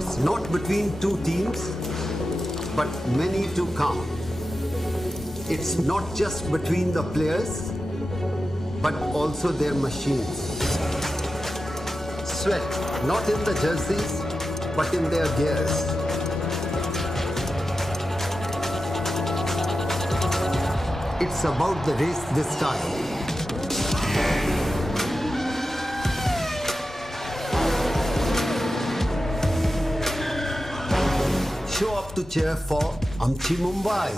It's not between two teams, but many to come. It's not just between the players, but also their machines. Sweat, not in the jerseys, but in their gears. It's about the race this time. Show up to cheer for Amchi Mumbai.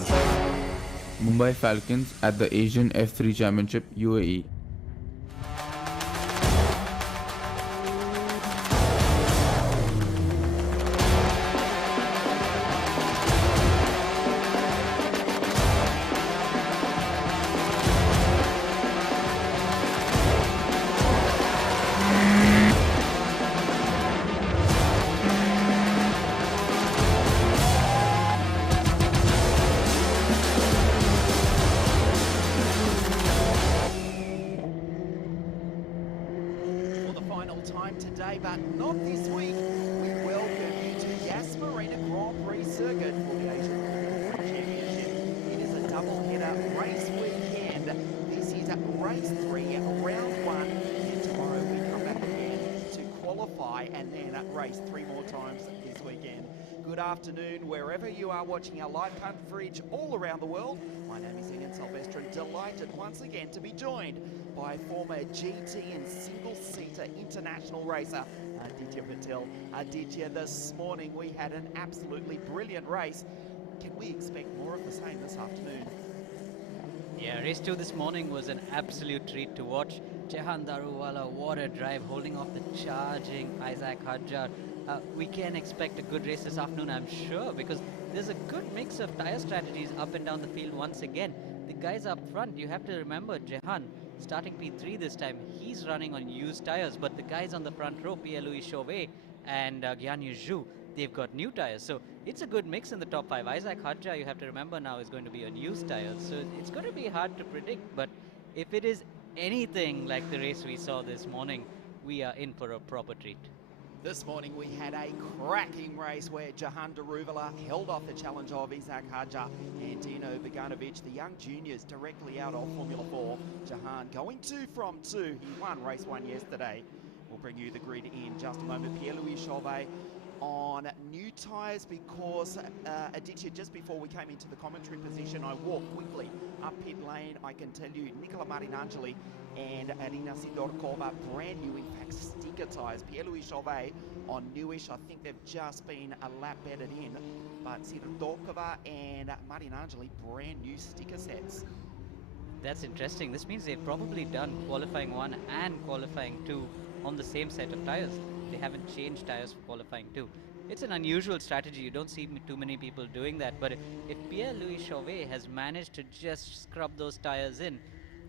Mumbai Falcons at the Asian F3 Championship UAE. Time today, but not this week. We welcome you to Yas Marina Grand Prix circuit for the Asian Championship. It is a double-header race weekend. This is race 3, round 1, and tomorrow we come back again to qualify and then race 3 more times this weekend. Good afternoon, wherever you are watching our live coverage all around the world. My name is Ian Silvestri, delighted once again to be joined by former GT and single-seater international racer Aditya Patel. Aditya, this morning we had an absolutely brilliant race. Can we expect more of the same this afternoon? Yeah, race 2 this morning was an absolute treat to watch. Jehan Daruvala, what a drive, holding off the charging Isaac Hadjar. We can expect a good race this afternoon, I'm sure, because there's a good mix of tyre strategies up and down the field once again. The guys up front, you have to remember, Jehan, starting P3 this time, he's running on used tyres, but the guys on the front row, Pierre-Louis Chauvet and Guanyu Zhou, they've got new tyres. So it's a good mix in the top 5. Isaac Hadjar, you have to remember now, is going to be on used tyres. So it's going to be hard to predict, but if it is anything like the race we saw this morning, we are in for a proper treat. This morning we had a cracking race where Jehan Daruvala held off the challenge of Isaac Hadjar and Dino Beganovic, the young juniors directly out of Formula 4. Jehan going 2 from 2. He won race 1 yesterday. We'll bring you the grid in just a moment. Pierre-Louis Chauvet on new tyres because Aditya, just before we came into the commentary position, I walked quickly up pit lane. I can tell you Nicola Marinangeli and Arina Sidorkova brand new, in fact sticker tyres. Pierre-Louis Chauvet on newish, I think they've just been a lap bedded in, but Sidorkova and Marinangeli brand new sticker sets. That's interesting. This means they've probably done qualifying 1 and qualifying 2 on the same set of tyres. They haven't changed tyres for qualifying 2. It's an unusual strategy. You don't see too many people doing that, but if Pierre-Louis Chauvet has managed to just scrub those tyres in,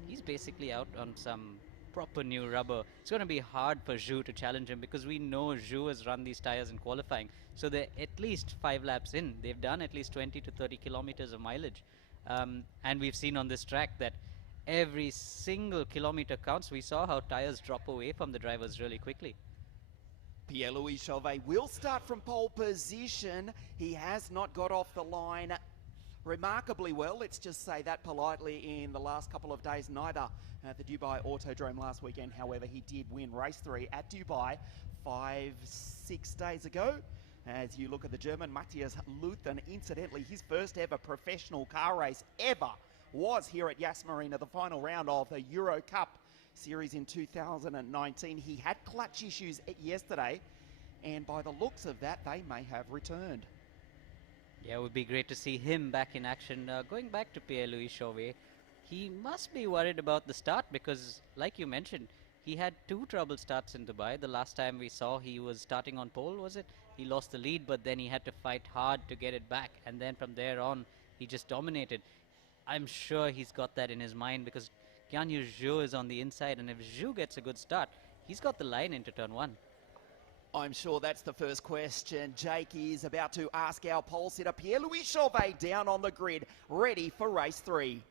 he's basically out on some proper new rubber. It's going to be hard for Zhou to challenge him because we know Zhou has run these tyres in qualifying. So they're at least 5 laps in. They've done at least 20 to 30 kilometers of mileage. And we've seen on this track that every single kilometer counts. We saw how tyres drop away from the drivers really quickly. Pierre-Louis Chauvet will start from pole position. He has not got off the line remarkably well, let's just say that politely, in the last couple of days, neither at the Dubai Autodrome last weekend. However, he did win race 3 at Dubai 5-6 days ago. As you look at the German, Matthias Luthen, incidentally, his first ever professional car race ever was here at Yas Marina, the final round of the Euro Cup series in 2019. He had clutch issues yesterday, and by the looks of that, they may have returned. Yeah, it would be great to see him back in action. Going back to Pierre-Louis Chauvet, he must be worried about the start because, like you mentioned, he had 2 trouble starts in Dubai. The last time we saw he was starting on pole, was it? He lost the lead, but then he had to fight hard to get it back. And then from there on, he just dominated. I'm sure he's got that in his mind because Guanyu Zhou is on the inside, and if Zhou gets a good start, he's got the line into turn 1. I'm sure that's the first question Jake is about to ask our pole sitter. Pierre-Louis Chauvet down on the grid, ready for race 3.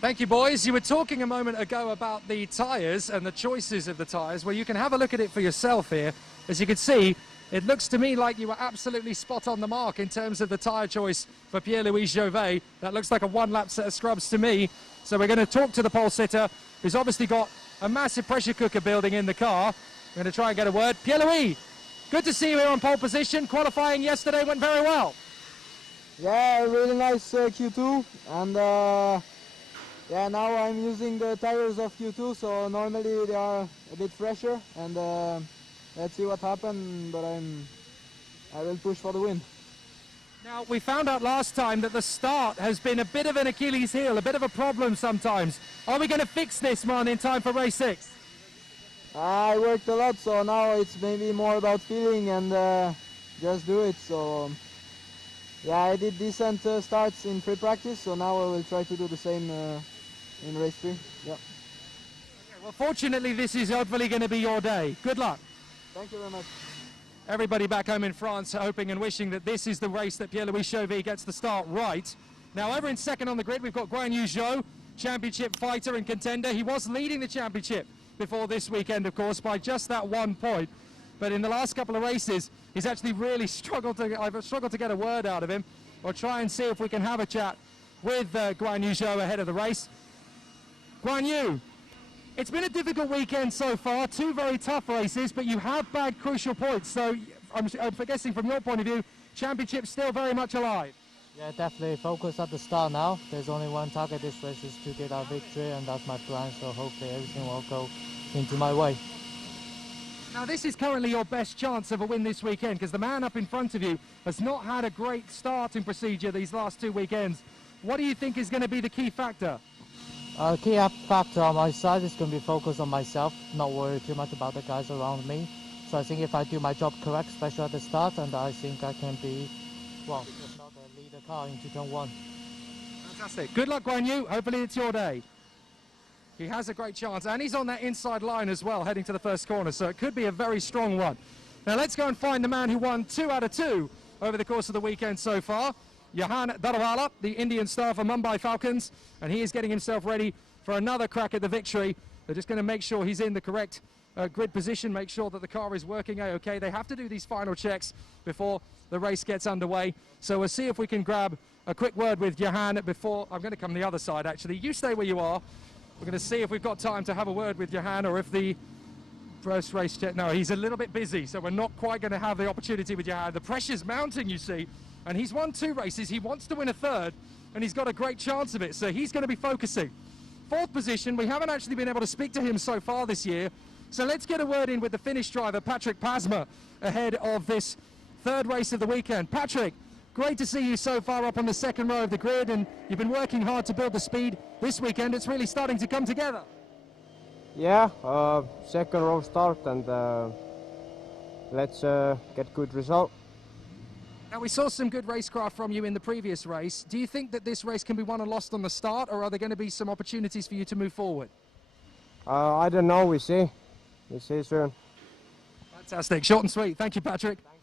Thank you, boys. You were talking a moment ago about the tyres and the choices of the tyres. Well, you can have a look at it for yourself here. As you can see, It looks to me like you were absolutely spot on the mark in terms of the tyre choice for Pierre-Louis Jauvet. That looks like a one-lap set of scrubs to me. So we're going to talk to the pole sitter, who's obviously got a massive pressure cooker building in the car. We're going to try and get a word. Pierre-Louis, good to see you here on pole position. Qualifying yesterday went very well. Yeah, really nice Q2, and yeah, now I'm using the tires of Q2, so normally they are a bit fresher, and let's see what happens, but I will push for the win. Now, we found out last time that the start has been a bit of an Achilles heel, a bit of a problem sometimes. Are we going to fix this, man, in time for race 6? I worked a lot, so now it's maybe more about feeling and just do it. So yeah, I did decent starts in free practice, so now I will try to do the same in race 3. Yeah. Okay, well, fortunately, this is hopefully going to be your day. Good luck. Thank you very much. Everybody back home in France hoping and wishing that this is the race that Pierre-Louis Jauvet gets the start right. Now, over in second on the grid, we've got Guan Yu Zhou, championship fighter and contender. He was leading the championship before this weekend, of course, by just that 1 point. But in the last couple of races, he's actually really struggled to get a word out of him. We'll try and see if we can have a chat with Guan Yu Zhou ahead of the race. Guan Yu, it's been a difficult weekend so far, 2 very tough races, but you have bagged crucial points. So I'm guessing from your point of view, championship still very much alive. Yeah, definitely focus at the start now. There's only one target this race is to get our victory, and that's my plan, so hopefully everything will go into my way. Now, this is currently your best chance of a win this weekend, because the man up in front of you has not had a great starting procedure these last 2 weekends. What do you think is going to be the key factor? Key factor on my side is going to be focused on myself, not worry too much about the guys around me. So I think if I do my job correct, especially at the start, and I think I can be, well, if not the leader car into turn 1. Fantastic. Good luck, Guan Yu. Hopefully it's your day. He has a great chance, and he's on that inside line as well, heading to the first corner, so it could be a very strong one. Now let's go and find the man who won 2 out of 2 over the course of the weekend so far. Jehan Daruvala, the Indian star for Mumbai Falcons, and he is getting himself ready for another crack at the victory. They're just going to make sure he's in the correct grid position, make sure that the car is working okay. They have to do these final checks before the race gets underway. So we'll see if we can grab a quick word with Jehan before... I'm going to come the other side, actually. You stay where you are. We're going to see if we've got time to have a word with Jehan, or if the first race check... No, he's a little bit busy, so we're not quite going to have the opportunity with Jehan. The pressure's mounting, you see. And he's won 2 races, he wants to win a 3rd, and he's got a great chance of it, so he's going to be focusing. 4th position, we haven't actually been able to speak to him so far this year, so let's get a word in with the Finnish driver, Patrick Pasma, ahead of this 3rd race of the weekend. Patrick, great to see you so far up on the 2nd row of the grid, and you've been working hard to build the speed. This weekend, it's really starting to come together. Yeah, 2nd row start, and let's get good result. Now, we saw some good racecraft from you in the previous race. Do you think that this race can be won and lost on the start, or are there going to be some opportunities for you to move forward? I don't know, we see. We see soon. Fantastic, short and sweet. Thank you, Patrick. Thank you.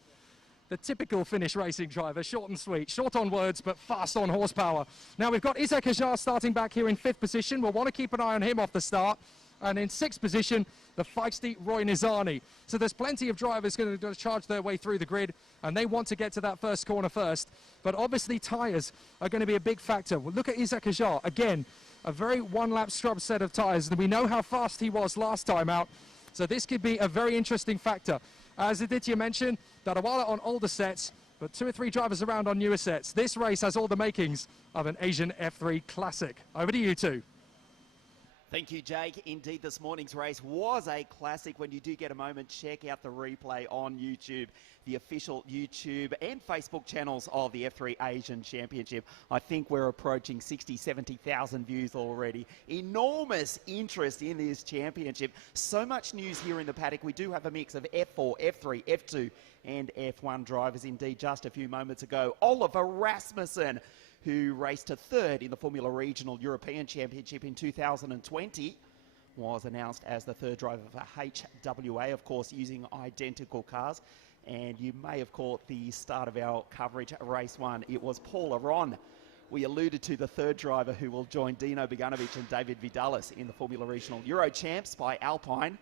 The typical Finnish racing driver, short and sweet, short on words, but fast on horsepower. Now, we've got Isaac Hajar starting back here in 5th position. We'll want to keep an eye on him off the start. And in 6th position, the feisty Roy Nizani. So there's plenty of drivers going to charge their way through the grid, and they want to get to that first corner first. But obviously tyres are going to be a big factor. Well, look at Isaac Hajar. Again, a very one-lap scrub set of tyres. We know how fast he was last time out, so this could be a very interesting factor. As Aditya mentioned, Daruvala on older sets, but 2 or 3 drivers around on newer sets. This race has all the makings of an Asian F3 classic. Over to you two. Thank you, Jake. Indeed, this morning's race was a classic. When you do get a moment, check out the replay on YouTube, the official YouTube and Facebook channels of the F3 Asian Championship. I think we're approaching 60, 70,000 views already. Enormous interest in this championship. So much news here in the paddock. We do have a mix of F4, F3, F2 and F1 drivers. Indeed, just a few moments ago, Oliver Rasmussen, who raced to 3rd in the Formula Regional European Championship in 2020, was announced as the 3rd driver for HWA, of course, using identical cars. And you may have caught the start of our coverage at race 1. It was Paul Aron. We alluded to the 3rd driver who will join Dino Beganovic and David Vidalis in the Formula Regional Euro Champs by Alpine.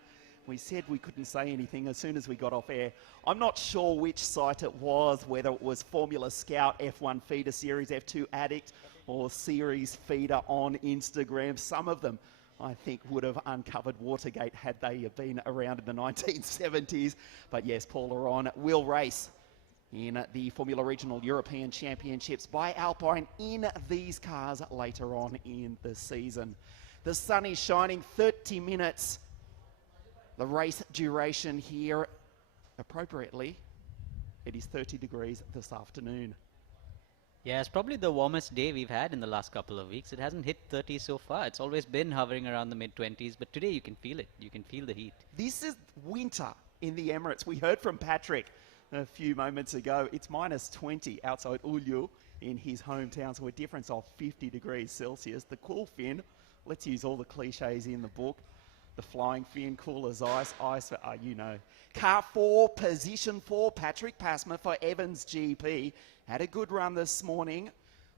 We said we couldn't say anything as soon as we got off air. I'm not sure which site it was, whether it was Formula Scout, F1 Feeder Series, F2 Addict, or Series Feeder on Instagram. Some of them, I think, would have uncovered Watergate had they been around in the 1970s. But yes, Paul Aron will race in the Formula Regional European Championships by Alpine in these cars later on in the season. The sun is shining, 30 minutes. The race duration here, appropriately, it is 30 degrees this afternoon. Yeah, it's probably the warmest day we've had in the last couple of weeks. It hasn't hit 30 so far. It's always been hovering around the mid-20s, but today you can feel it. You can feel the heat. This is winter in the Emirates. We heard from Patrick a few moments ago. It's minus 20 outside Ulu in his hometown, so a difference of 50 degrees Celsius. The cool fin, let's use all the cliches in the book. The flying fin, cool as ice, ice, you know. Car 4, position 4, Patrick Pasma for Evans GP. Had a good run this morning.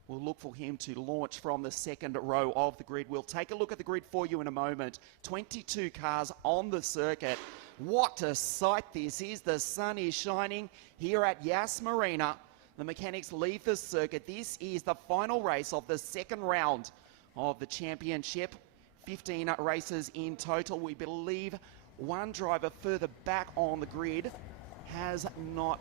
We'll look for him to launch from the second row of the grid. We'll take a look at the grid for you in a moment. 22 cars on the circuit. What a sight this is. The sun is shining here at Yas Marina. The mechanics leave the circuit. This is the final race of the second round of the championship. 15 races in total. We believe one driver further back on the grid has not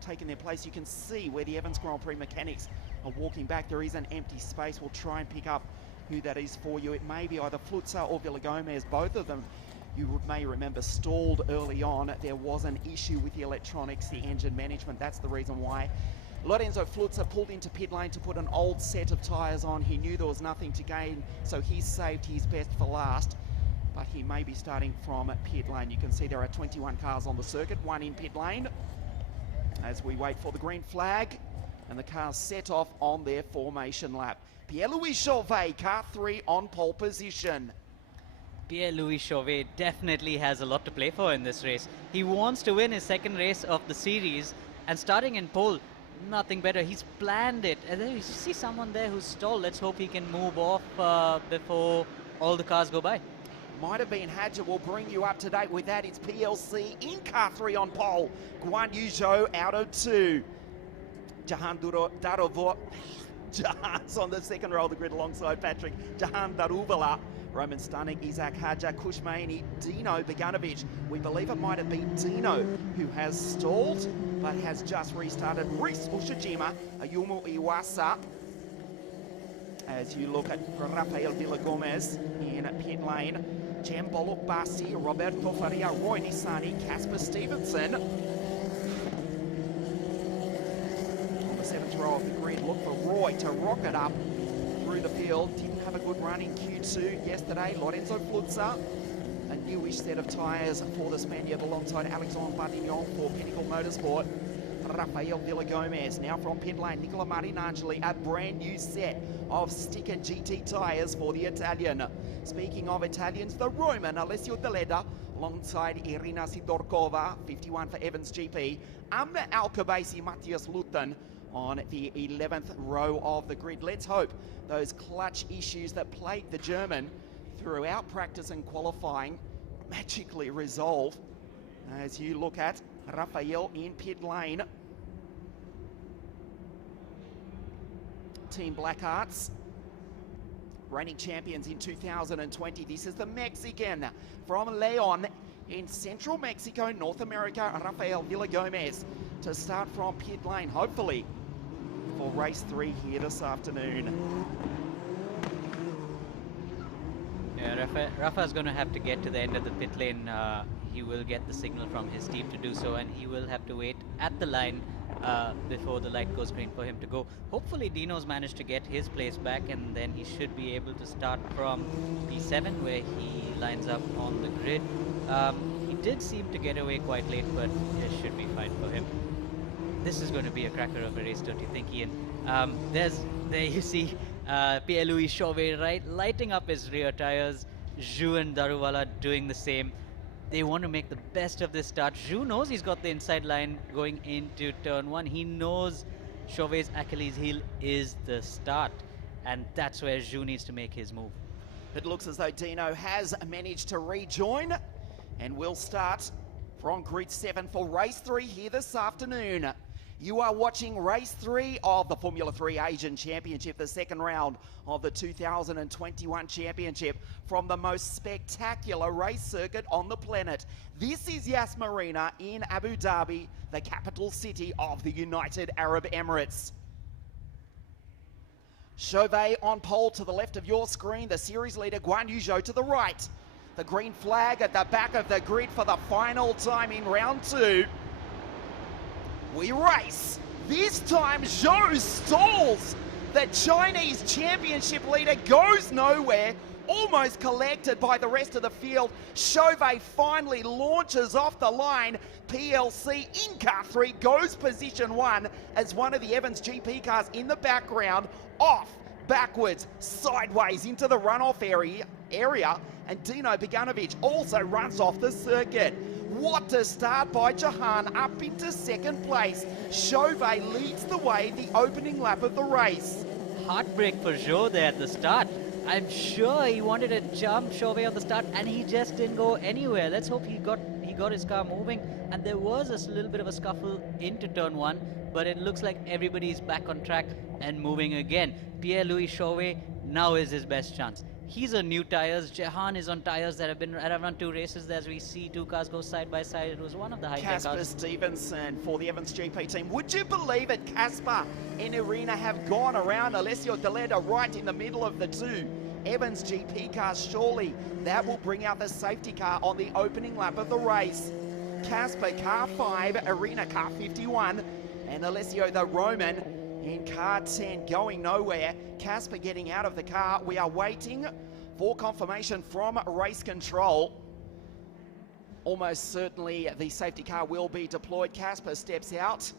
taken their place. You can see where the Evans Grand Prix mechanics are walking back. There is an empty space. We'll try and pick up who that is for you. It may be either Flutza or Villagomez. Both of them, you may remember, stalled early on. There was an issue with the electronics, the engine management. That's the reason why. Lorenzo Flutza pulled into pit lane to put an old set of tyres on. He knew there was nothing to gain, so he saved his best for last. But he may be starting from pit lane. You can see there are 21 cars on the circuit, one in pit lane. As we wait for the green flag, and the cars set off on their formation lap. Pierre-Louis Chauvet, car 3 on pole position. Pierre-Louis Chauvet definitely has a lot to play for in this race. He wants to win his second race of the series, and starting in pole, nothing better. He's planned it. And then you see someone there who's stalled. Let's hope he can move off before all the cars go by. Might have been Hadja. Will bring you up to date with that. It's PLC in car 3 on pole. Guan Yu Zhou out of 2. Jehan Daruvala. Jehan's on the second row of the grid alongside Patrick. Jehan Daruvala. Roman Stunning, Isaac Hadja, Kush Maini, Dino Beganovic. We believe it might have been Dino who has stalled, but has just restarted. Reese Ushijima, Ayumu Iwasa. As you look at Rafael Villagomez in pit lane, Jambolo Bassi, Roberto Faria, Roy Nisani, Casper Stevenson. On the 7th row of the grid, look for Roy to rocket up through the field. Didn't have a good run in Q2 yesterday. Lorenzo Flutza, a newish set of tyres for the Spaniard alongside Alexandre Bardignon for Pinnacle Motorsport. Rafael Villagomez now from pit lane. Nicola Marinangeli, a brand new set of sticker GT tyres for the Italian. Speaking of Italians, the Roman Alessio Deleda alongside Irina Sidorkova, 51 for Evans GP. Amna Alcabasi, Matthias Lutten on the 11th row of the grid. Let's hope those clutch issues that plagued the German throughout practice and qualifying magically resolve. As you look at Rafael in pit lane. Team Blackhearts, reigning champions in 2020. This is the Mexican from Leon in central Mexico, North America, Rafael Villagomez, to start from pit lane, hopefully, for race 3 here this afternoon. Yeah, Rafa's going to have to get to the end of the pit lane. He will get the signal from his team to do so, and he will have to wait at the line before the light goes green for him to go. Hopefully Dino's managed to get his place back, and then he should be able to start from P7 where he lines up on the grid. He did seem to get away quite late, but it should be fine for him. This is going to be a cracker of a race, don't you think, Ian? There you see Pierre-Louis Chauvet lighting up his rear tires. Zhu and Daruvala doing the same. They want to make the best of this start. Zhu knows he's got the inside line going into turn 1. He knows Chauvet's Achilles heel is the start, and that's where Zhu needs to make his move. It looks as though Dino has managed to rejoin And we'll start from grid 7 for race 3 here this afternoon. You are watching race 3 of the Formula 3 Asian Championship, the second round of the 2021 championship from the most spectacular race circuit on the planet. This is Yas Marina in Abu Dhabi, the capital city of the United Arab Emirates. Chauvet on pole to the left of your screen, the series leader Guan Yu Zhou to the right. The green flag at the back of the grid for the final time in round 2. We race. This time Zhou stalls. The Chinese championship leader goes nowhere, almost collected by the rest of the field. Chauvet finally launches off the line. PLC in car 3 goes position 1 as one of the Evans GP cars in the background, off, backwards, sideways into the runoff area, and Dino Beganovic also runs off the circuit. What a start by Jehan, up into second place. Chauvet leads the way the opening lap of the race. Heartbreak for Zhou there at the start. I'm sure he wanted to jump Chauvet on the start and he just didn't go anywhere. Let's hope he got his car moving. And there was a little bit of a scuffle into turn 1, but it looks like everybody's back on track and moving again. Pierre-Louis Chauvet now is his best chance. He's on new tires. Jehan is on tires that have run 2 races. As we see 2 cars go side by side, it was one of the high-tech cars. Casper Stevenson for the Evans GP team. Would you believe it? Casper and Irina have gone around Alessio Deledda right in the middle of the 2 Evans GP cars. Surely that will bring out the safety car on the opening lap of the race. Casper car 5, Irina car 51, and Alessio the Roman in car 10 going nowhere. Casper getting out of the car. We are waiting for confirmation from race control. Almost certainly the safety car will be deployed. Casper steps out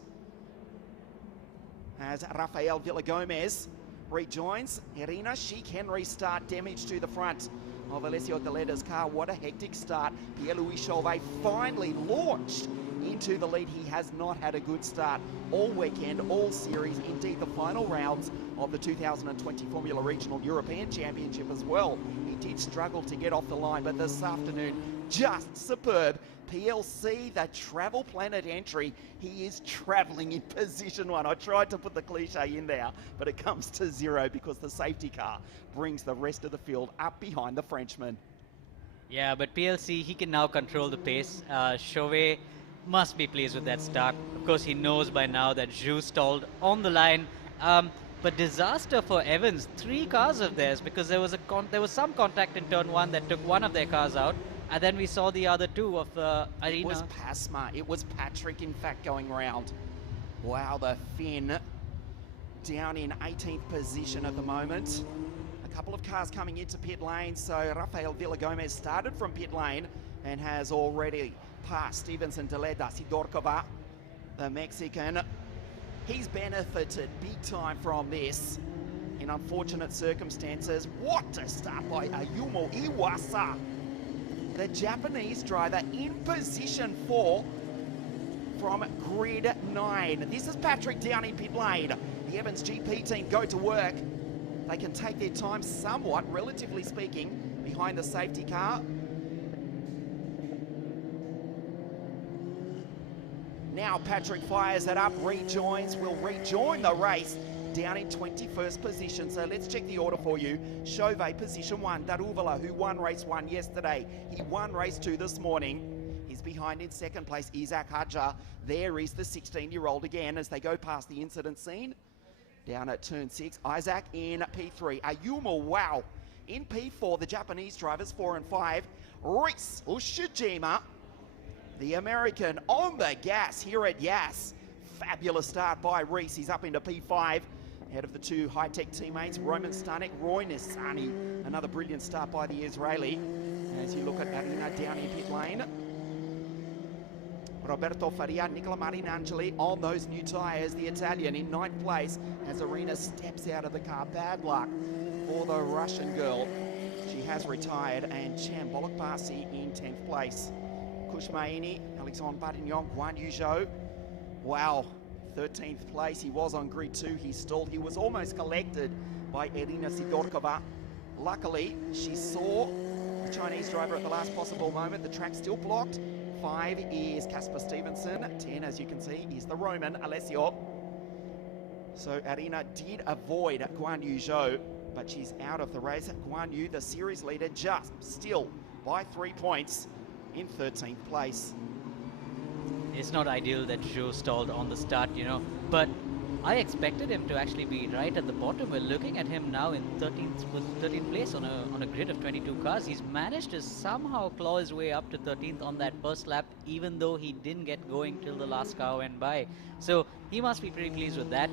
as Rafael Villagomez rejoins. Irina, she can restart. Damage to the front of Alessio Deledda's car. What a hectic start. Pierre-Louis Chauvet finally launched into the lead. He has not had a good start all weekend, all series, indeed the final rounds of the 2020 Formula Regional European Championship as well. He did struggle to get off the line, but this afternoon, just superb. PLC, the Travel Planet entry, he is traveling in position 1. I tried to put the cliche in there, but it comes to 0 because the safety car brings the rest of the field up behind the Frenchman. Yeah, but PLC, he can now control the pace. Chauvet must be pleased with that start. Of course, he knows by now that Zhou stalled on the line. But disaster for Evans. 3 cars of theirs, because there was some contact in turn 1 that took one of their cars out, and then we saw the other 2 of Irina. It was Pasma. It was Patrick, in fact, going round. Wow, the Finn down in 18th position at the moment. A couple of cars coming into pit lane, so Rafael Villagomez started from pit lane and has already passed Stevenson, Deledda, Sidorkova, the Mexican. He's benefited big time from this in unfortunate circumstances. What a start by Ayumu Iwasa, the Japanese driver, in position 4 from grid 9. This is Patrick down in pit lane. The Evans GP team go to work. They can take their time somewhat, relatively speaking, behind the safety car. Now Patrick fires it up, rejoins, will rejoin the race down in 21st position. So let's check the order for you. Chauvet, position 1. Daruvala, who won race 1 yesterday. He won race 2 this morning. He's behind in second place, Isaac Hadja. There is the 16-year-old again as they go past the incident scene. Down at turn 6, Isaac in P3. Ayumu, wow. In P4, the Japanese drivers 4 and 5. Reese Ushijima, the American, on the gas here at Yas. Fabulous start by Reese. He's up into P5. Ahead of the 2 high-tech teammates, Roman Stanek, Roy Nissani. Another brilliant start by the Israeli. As you look at Arina down in pit lane. Roberto Faria, Nicola Marinangeli on those new tyres. The Italian in 9th place as Arina steps out of the car. Bad luck for the Russian girl. She has retired. And Cham Bolokbasi in 10th place. Kush Maini, Alexandre Barignon, Guan Yu Zhou. Wow, 13th place. He was on grid 2. He stalled. He was almost collected by Irina Sidorkova. Luckily, she saw the Chinese driver at the last possible moment. The track's still blocked. 5 is Casper Stevenson. 10, as you can see, is the Roman, Alessio. So Arena did avoid Guan Yu Zhou, but she's out of the race. Guan Yu, the series leader, just still by 3 points in 13th place. It's not ideal that Zhou stalled on the start, you know, but I expected him to actually be right at the bottom. We're looking at him now in 13th place on a grid of 22 cars. He's managed to somehow claw his way up to 13th on that first lap, even though he didn't get going till the last car went by. So he must be pretty pleased with that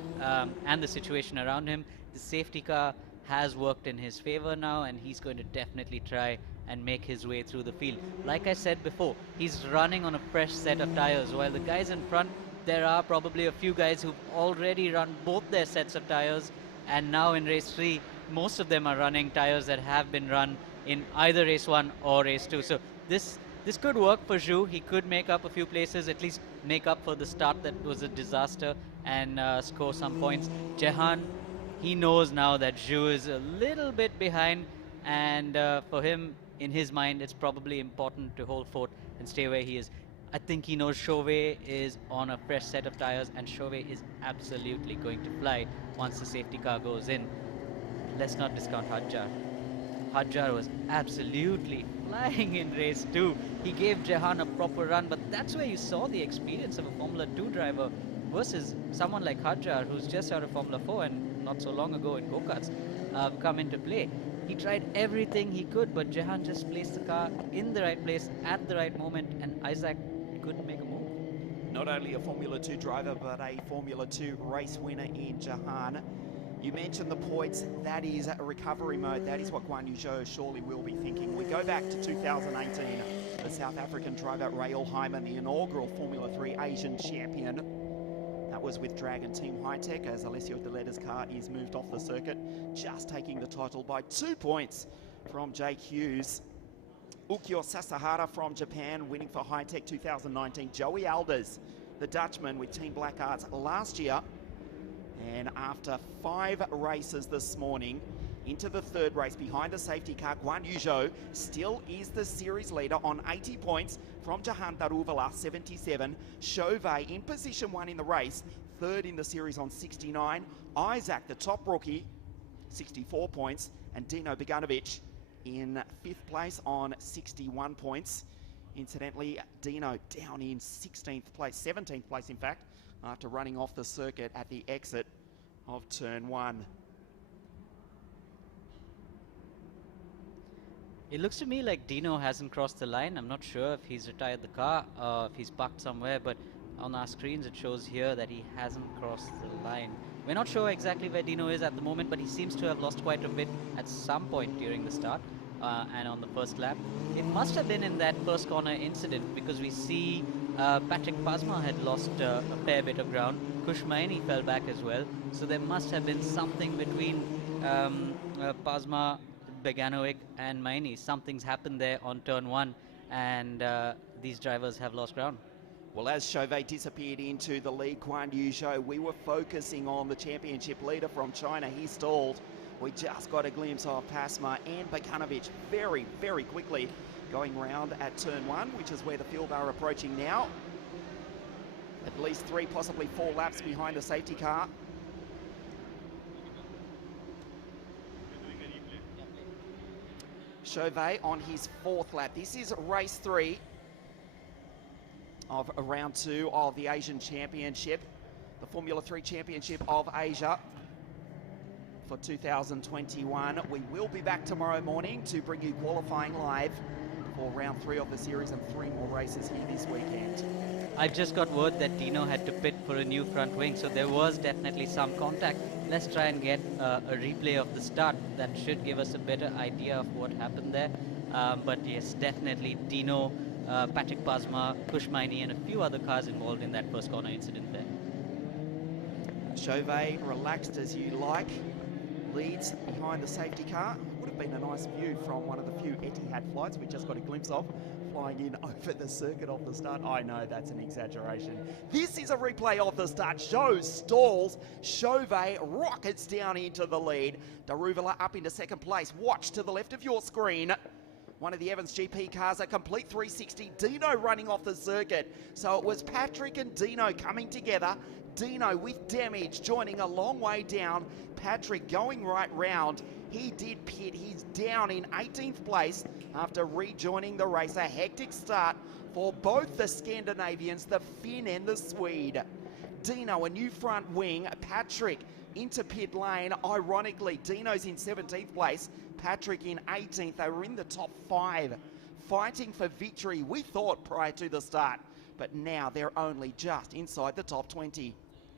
and the situation around him. The safety car has worked in his favor now, and he's going to definitely try and make his way through the field. Like I said before, he's running on a fresh set of tires, while the guys in front, there are probably a few guys who've already run both their sets of tires, and now in race 3, most of them are running tires that have been run in either race 1 or race 2. So this could work for Zhu. He could make up a few places, at least make up for the start that was a disaster, and score some points. Jehan, he knows now that Zhu is a little bit behind, and for him, in his mind, it's probably important to hold fort and stay where he is. I think he knows Chauvet is on a fresh set of tires, and Chauvet is absolutely going to fly once the safety car goes in. Let's not discount Hadjar. Hadjar was absolutely flying in race 2. He gave Jehan a proper run, but that's where you saw the experience of a Formula 2 driver versus someone like Hadjar, who's just out of Formula 4 and not so long ago in go-karts, come into play. He tried everything he could, but Jehan just placed the car in the right place at the right moment, and Isaac couldn't make a move. Not only a Formula 2 driver, but a Formula 2 race winner in Jehan. You mentioned the points. That is recovery mode. That is what Guan Yu Zhou surely will be thinking. We go back to 2018. The South African driver Raoul Hyman, the inaugural Formula 3 Asian champion. That was with Dragon Team High-Tech, as Alessio Deleta's car is moved off the circuit, just taking the title by 2 points from Jake Hughes. Ukyo Sasahara from Japan winning for High-Tech 2019. Joey Alders, the Dutchman with Team Black Arts last year. And after 5 races this morning, into the 3rd race behind the safety car, Guan Yu Zhou still is the series leader on 80 points from Jehan Daruvala, 77. Chauvet in position 1 in the race, 3rd in the series on 69. Isaac, the top rookie, 64 points. And Dino Beganovic in 5th place on 61 points. Incidentally, Dino down in 16th place, 17th place in fact, after running off the circuit at the exit of turn 1. It looks to me like Dino hasn't crossed the line. I'm not sure if he's retired the car or if he's parked somewhere, but on our screens it shows here that he hasn't crossed the line. We're not sure exactly where Dino is at the moment, but he seems to have lost quite a bit at some point during the start and on the first lap. It must have been in that first corner incident, because we see Patrick Pasma had lost a fair bit of ground. Kush Maini fell back as well. So there must have been something between Pasma, Beganovic and Maini. Something's happened there on turn 1, and these drivers have lost ground. Well, as Chauvet disappeared into the lead, Guan Yu Zhou, we were focusing on the championship leader from China. He stalled. We just got a glimpse of Pasma and Beganovic very, very quickly going round at turn 1, which is where the field are approaching now. At least 3, possibly 4 laps behind the safety car. Chauvet on his 4th lap. This is race 3 of round 2 of the Asian Championship, the Formula 3 Championship of Asia for 2021. We will be back tomorrow morning to bring you qualifying live for round 3 of the series, and 3 more races here this weekend. I've just got word that Dino had to pit for a new front wing, so there was definitely some contact. Let's try and get a replay of the start. That should give us a better idea of what happened there. But yes, definitely Dino, Patrick Pasma, Kush Maini, and a few other cars involved in that first corner incident there. Chauvet, relaxed as you like, leads behind the safety car. Would have been a nice view from one of the few Etihad flights we just got a glimpse of, flying in over the circuit of the start. I know that's an exaggeration. This is a replay of the start. Zhou stalls. Chauvet rockets down into the lead. Daruvala up into 2nd place. Watch to the left of your screen. one of the Evans GP cars, a complete 360. Dino running off the circuit. So it was Patrick and Dino coming together. Dino with damage, joining a long way down. Patrick going right round. He did pit. He's down in 18th place after rejoining the race. A hectic start for both the Scandinavians, the Finn and the Swede. Dino, a new front wing. Patrick into pit lane. Ironically, Dino's in 17th place. Patrick in 18th. They were in the top 5, fighting for victory, we thought, prior to the start. But now they're only just inside the top 20.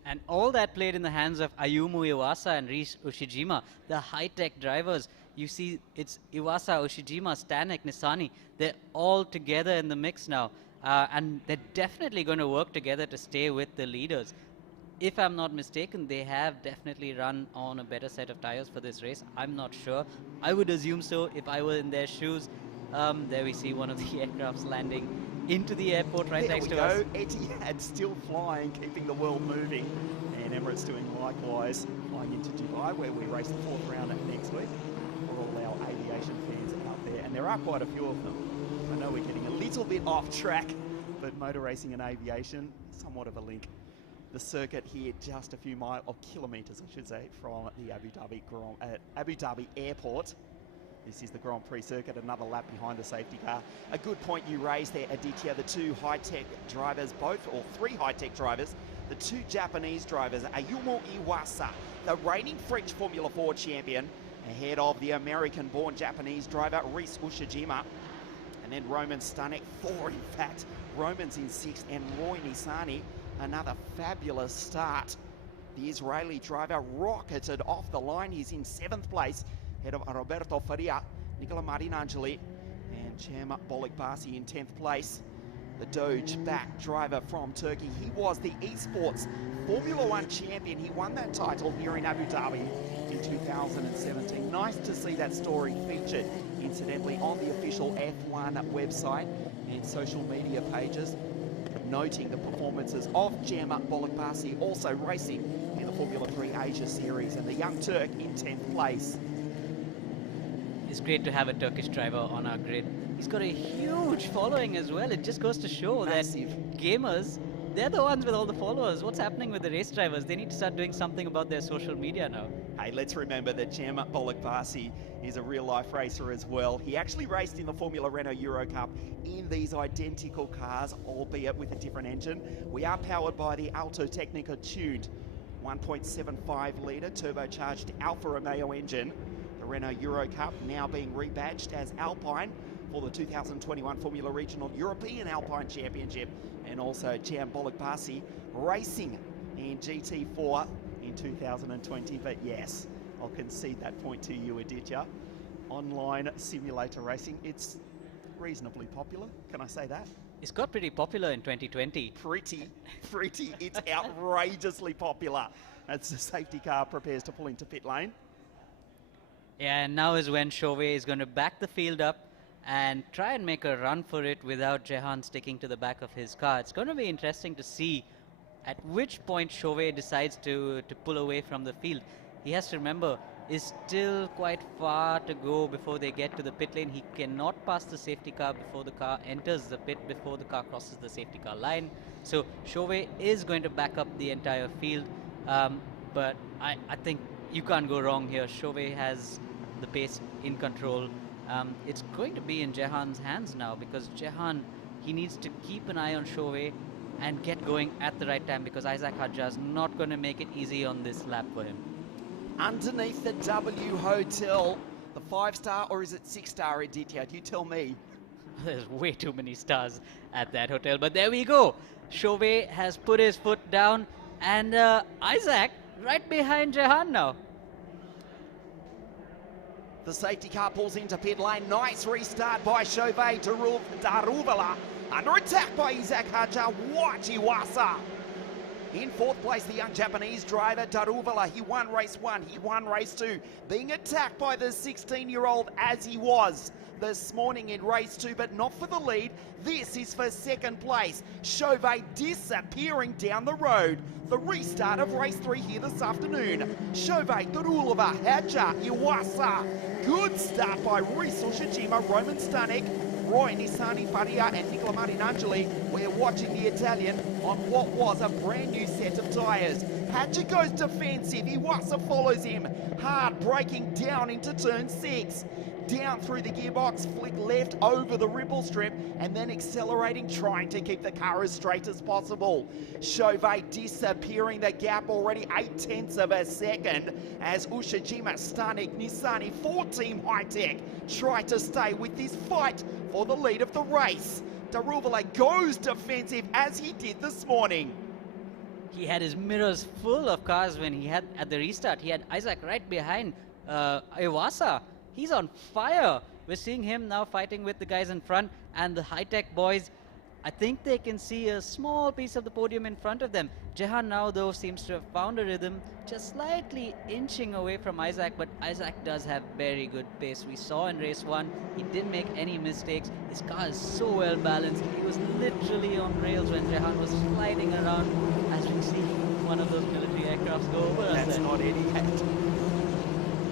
And all that played in the hands of Ayumu Iwasa and Reese Ushijima, the high-tech drivers. You see, it's Iwasa, Ushijima, Stanek, Nisani. They're all together in the mix now. And they're definitely going to work together to stay with the leaders. If I'm not mistaken, they have definitely run on a better set of tires for this race. I'm not sure. I would assume so if I were in their shoes. There we see one of the aircrafts landing into the airport right next to us. Etihad still flying, keeping the world moving. And Emirates doing likewise, flying into Dubai, where we race the 4th round next week for all our aviation fans out there. And there are quite a few of them. I know we're getting a little bit off track, but motor racing and aviation, somewhat of a link. The circuit here just a few miles, or kilometres I should say, from the Abu Dhabi airport. This is the Grand Prix circuit, another lap behind the safety car. A good point you raised there, Aditya. The two high-tech drivers, or 3 high-tech drivers, the 2 Japanese drivers, Ayumu Iwasa, the reigning French Formula 4 champion, ahead of the American-born Japanese driver, Reese Ushijima. And then Roman Stanek, 4 in fact. Roman's in 6th, and Roy Nisani, another fabulous start. The Israeli driver rocketed off the line. He's in 7th place, ahead of Roberto Faria, Nicola Marinangeli, and Chema Bolikbasi in 10th place. The Doge-backed driver from Turkey. He was the esports Formula 1 champion. He won that title here in Abu Dhabi in 2017. Nice to see that story featured, incidentally, on the official F1 website and social media pages, noting the performances of Chema Bolikbasi, also racing in the Formula 3 Asia Series, and the young Turk in 10th place. It's great to have a Turkish driver on our grid. He's got a huge following as well. It just goes to show Massive. that gamers, they're the ones with all the followers. What's happening with the race drivers? They need to start doing something about their social media now. Hey, let's remember that Chema Bolikbasi is a real-life racer as well. He actually raced in the Formula Renault Euro Cup in these identical cars, albeit with a different engine. We are powered by the Alto Tecnica tuned 1.75 litre turbocharged Alfa Romeo engine. The Renault Euro Cup now being rebadged as Alpine for the 2021 Formula Regional European Alpine Championship, and also Chema Bolikbasi racing in GT4 in 2020. But yes, I'll concede that point to you, Aditya. Online simulator racing, it's reasonably popular. Can I say that? It's got pretty popular in 2020. Pretty. It's outrageously popular. As the safety car prepares to pull into pit lane. Yeah, and now is when Chauvet is going to back the field up and try and make a run for it without Jehan sticking to the back of his car. It's going to be interesting to see at which point Chauvet decides to pull away from the field. He has to remember, it's still quite far to go before they get to the pit lane. He cannot pass the safety car before the car enters the pit, before the car crosses the safety car line. So Chauvet is going to back up the entire field. But I think you can't go wrong here. Chauvet has the pace in control. It's going to be in Jehan's hands now, because Jehan, he needs to keep an eye on Chauvet and get going at the right time, because Isaac Hadjar is not going to make it easy on this lap for him. Underneath the W Hotel, the 5-star, or is it 6-star, Aditya? You tell me. There's way too many stars at that hotel, but there we go. Chauvet has put his foot down, and Isaac right behind Jehan now. The safety car pulls into pit lane. Nice restart by Chauvet. Daruvala under attack by Isaac Hadjar. Watch Iwasa. In 4th place, the young Japanese driver, Daruvala. He won race 1, he won race 2. Being attacked by the 16-year-old as he was this morning in race 2, but not for the lead. This is for 2nd place. Chauvet disappearing down the road. the restart of race 3 here this afternoon. Chauvet, Daruvala, Hadja, Iwasa. Good start by Reese Ushijima, Roman Stanek, Roy Nissani Faria and Nicola Marinangeli. We're watching the Italian on what was a brand new set of tyres. Hadja goes defensive, Iwasa follows him. Hard braking down into turn 6. Down through the gearbox, flick left over the ripple strip, and then accelerating, trying to keep the car as straight as possible. Chauvet disappearing the gap already 0.8 of a second as Ushijima, Stanek, Nissani for Team High-Tech try to stay with this fight for the lead of the race. Daruvala goes defensive as he did this morning. He had his mirrors full of cars when he had at the restart. He had Isaac right behind Iwasa. He's on fire. We're seeing him now fighting with the guys in front, and the high-tech boys, I think they can see a small piece of the podium in front of them. Jehan now though seems to have found a rhythm, just slightly inching away from Isaac, but Isaac does have very good pace. We saw in race 1, he didn't make any mistakes. His car is so well balanced. He was literally on rails when Jehan was sliding around, as we see one of those military aircrafts go over us. That's not Eddie.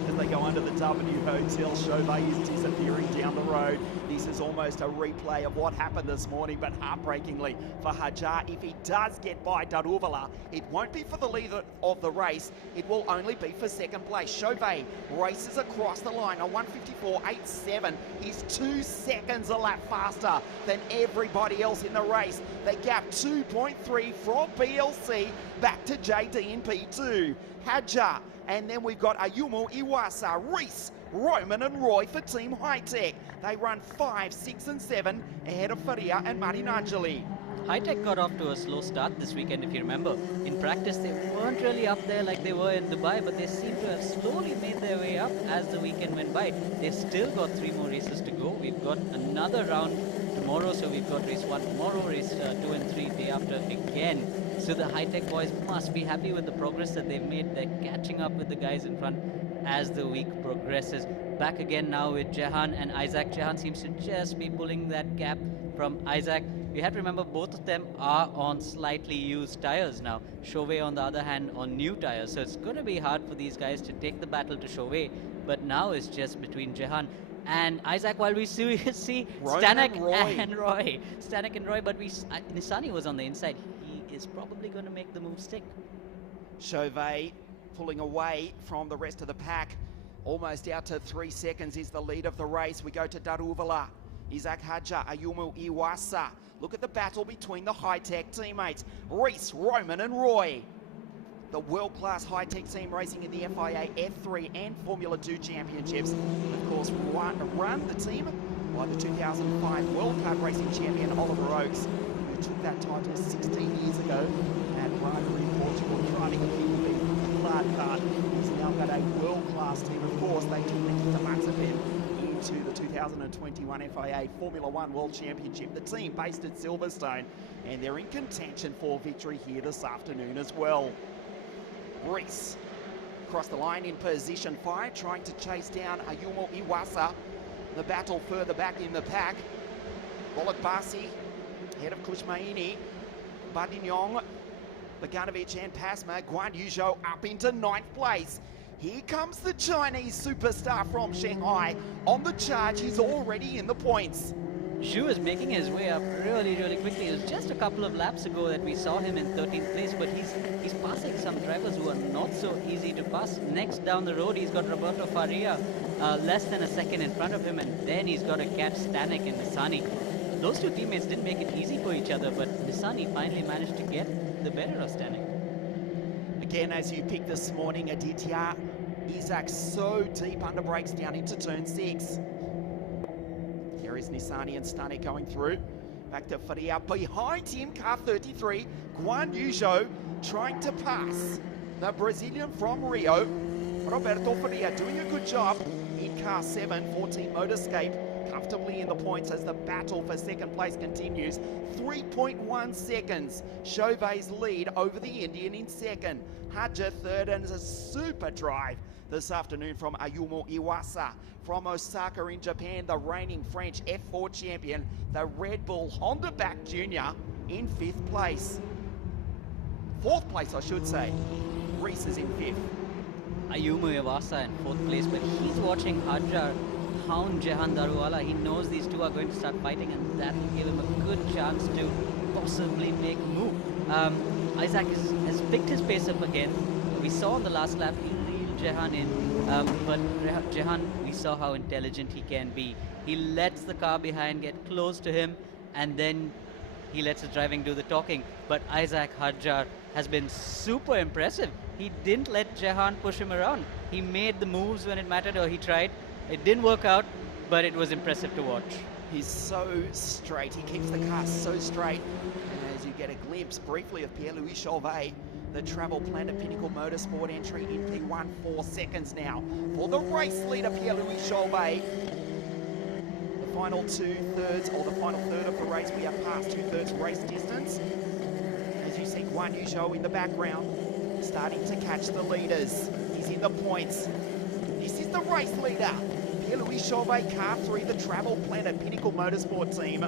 As they go under the W Hotel, Chauvet is disappearing down the road. This is almost a replay of what happened this morning, but heartbreakingly for Hadja, if he does get by Daruvala, it won't be for the leader of the race, it will only be for second place. Chauvet races across the line on 154.87. He's 2 seconds a lap faster than everybody else in the race. The gap 2.3 from PLC back to JD in P2. Hadja, and then we've got Ayumu, Iwasa, Reese, Roman and Roy for Team High-Tech. They run 5, 6 and 7 ahead of Faria and Marinangeli. High-Tech got off to a slow start this weekend, if you remember. In practice, they weren't really up there like they were in Dubai, but they seem to have slowly made their way up as the weekend went by. They've still got 3 more races to go. We've got another round tomorrow, so we've got race 1 tomorrow, race 2 and 3 day after again. So the high-tech boys must be happy with the progress that they've made. They're catching up with the guys in front as the week progresses. Back again now with Jehan and Isaac. Jehan seems to just be pulling that gap from Isaac. You have to remember both of them are on slightly used tires now. Chauvet on the other hand on new tires. So it's going to be hard for these guys to take the battle to Chauvet. But now it's just between Jehan and Isaac, while we see Stanek and Roy. Stanek and Roy, but Nissani was on the inside. He is probably going to make the move stick. Chauvet pulling away from the rest of the pack. Almost out to 3 seconds is the lead of the race. We go to Daruvala, Isaac Hadja, Ayumu Iwasa. Look at the battle between the high-tech teammates, Reese, Roman and Roy. The world-class high-tech team racing in the FIA F3 and Formula 2 championships. Of course, run the team by the 2005 World Cup racing champion Oliver Oakes, who took that title 16 years ago at Braga in Portugal, driving a PPV Clad kart. He's now got a world-class team. Of course, they took Nikita Mazepin into the 2021 FIA Formula 1 World Championship. The team based at Silverstone, and they're in contention for victory here this afternoon as well. Reese across the line in position 5, trying to chase down Ayumu Iwasa. The battle further back in the pack. Bolak Basi, head of Kush Maini, Badignon, Bogdanovic and Pasma. Guan Yuzhou up into 9th place. Here comes the Chinese superstar from Shanghai. On the charge, he's already in the points. Zhu is making his way up really, really quickly. It was just a couple of laps ago that we saw him in 13th place, but he's passing some drivers who are not so easy to pass. Next down the road, he's got Roberto Faria, less than a second in front of him, and then he's got to catch Stanek and Nissani. Those two teammates didn't make it easy for each other, but Nissani finally managed to get the better of Stanek. Again, as you picked this morning, Aditya, Isaac so deep under brakes down into turn 6. Here is Nissani and Stanek going through. Back to Faria. Behind him, car 33, Guan Yuzhou trying to pass the Brazilian from Rio. Roberto Faria doing a good job in car 7, 14 Motorscape, comfortably in the points as the battle for second place continues. 3.1 seconds. Chauvet's lead over the Indian in second. Hadja third, and a super drive this afternoon from Ayumu Iwasa. From Osaka in Japan, the reigning French F4 champion, the Red Bull Honda-backed junior in 5th place. fourth place, I should say. Reese is in fifth. Ayumu Iwasa in fourth place, but he's watching Hadjar hound Jehan Daruvala. He knows these two are going to start fighting, and that will give him a good chance to possibly make a move. Isaac has picked his pace up again. We saw on the last lap he reeled Jehan in, but Jehan, we saw how intelligent he can be. He lets the car behind get close to him, and then he lets his driving do the talking. But Isaac Hadjar has been super impressive. He didn't let Jehan push him around. He made the moves when it mattered, or he tried. It didn't work out, but it was impressive to watch. He's so straight. He keeps the car so straight. And as you get a glimpse briefly of Pierre-Louis Chauvet, the Travel Planet Pinnacle Motorsport entry in P1, 4 seconds now for the race leader, Pierre-Louis Chauvet. The final two-thirds, or the final third of the race, we are past two-thirds race distance. As you see Guan Yu Zhou in the background, starting to catch the leaders. He's in the points. This is the race leader. Pierre-Louis Chauvet, car 3, the Travel Planet Pinnacle Motorsport team,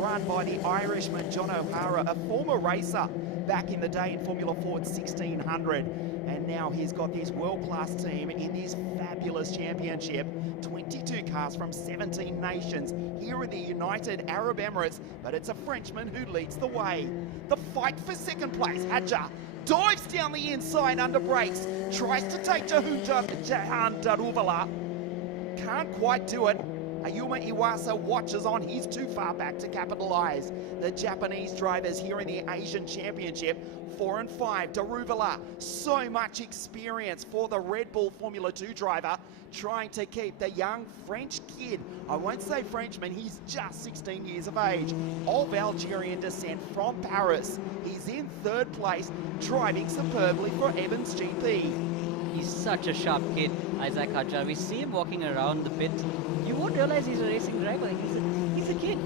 run by the Irishman John O'Hara, a former racer back in the day in Formula Ford 1600. And now he's got this world-class team in this fabulous championship. 22 cars from 17 nations here in the United Arab Emirates, but it's a Frenchman who leads the way. The fight for second place, Hadjar dives down the inside under brakes, tries to take Jehan Daruvala, can't quite do it. Ayumu Iwasa watches on, he's too far back to capitalise. The Japanese drivers here in the Asian Championship, 4 and 5. Daruvala, so much experience for the Red Bull Formula 2 driver, trying to keep the young French kid, I won't say Frenchman, he's just 16 years of age, of Algerian descent from Paris. He's in third place, driving superbly for Evans GP. He's such a sharp kid, Isaac Hadjar. We see him walking around the pit. You won't realize he's a racing driver. He's a kid.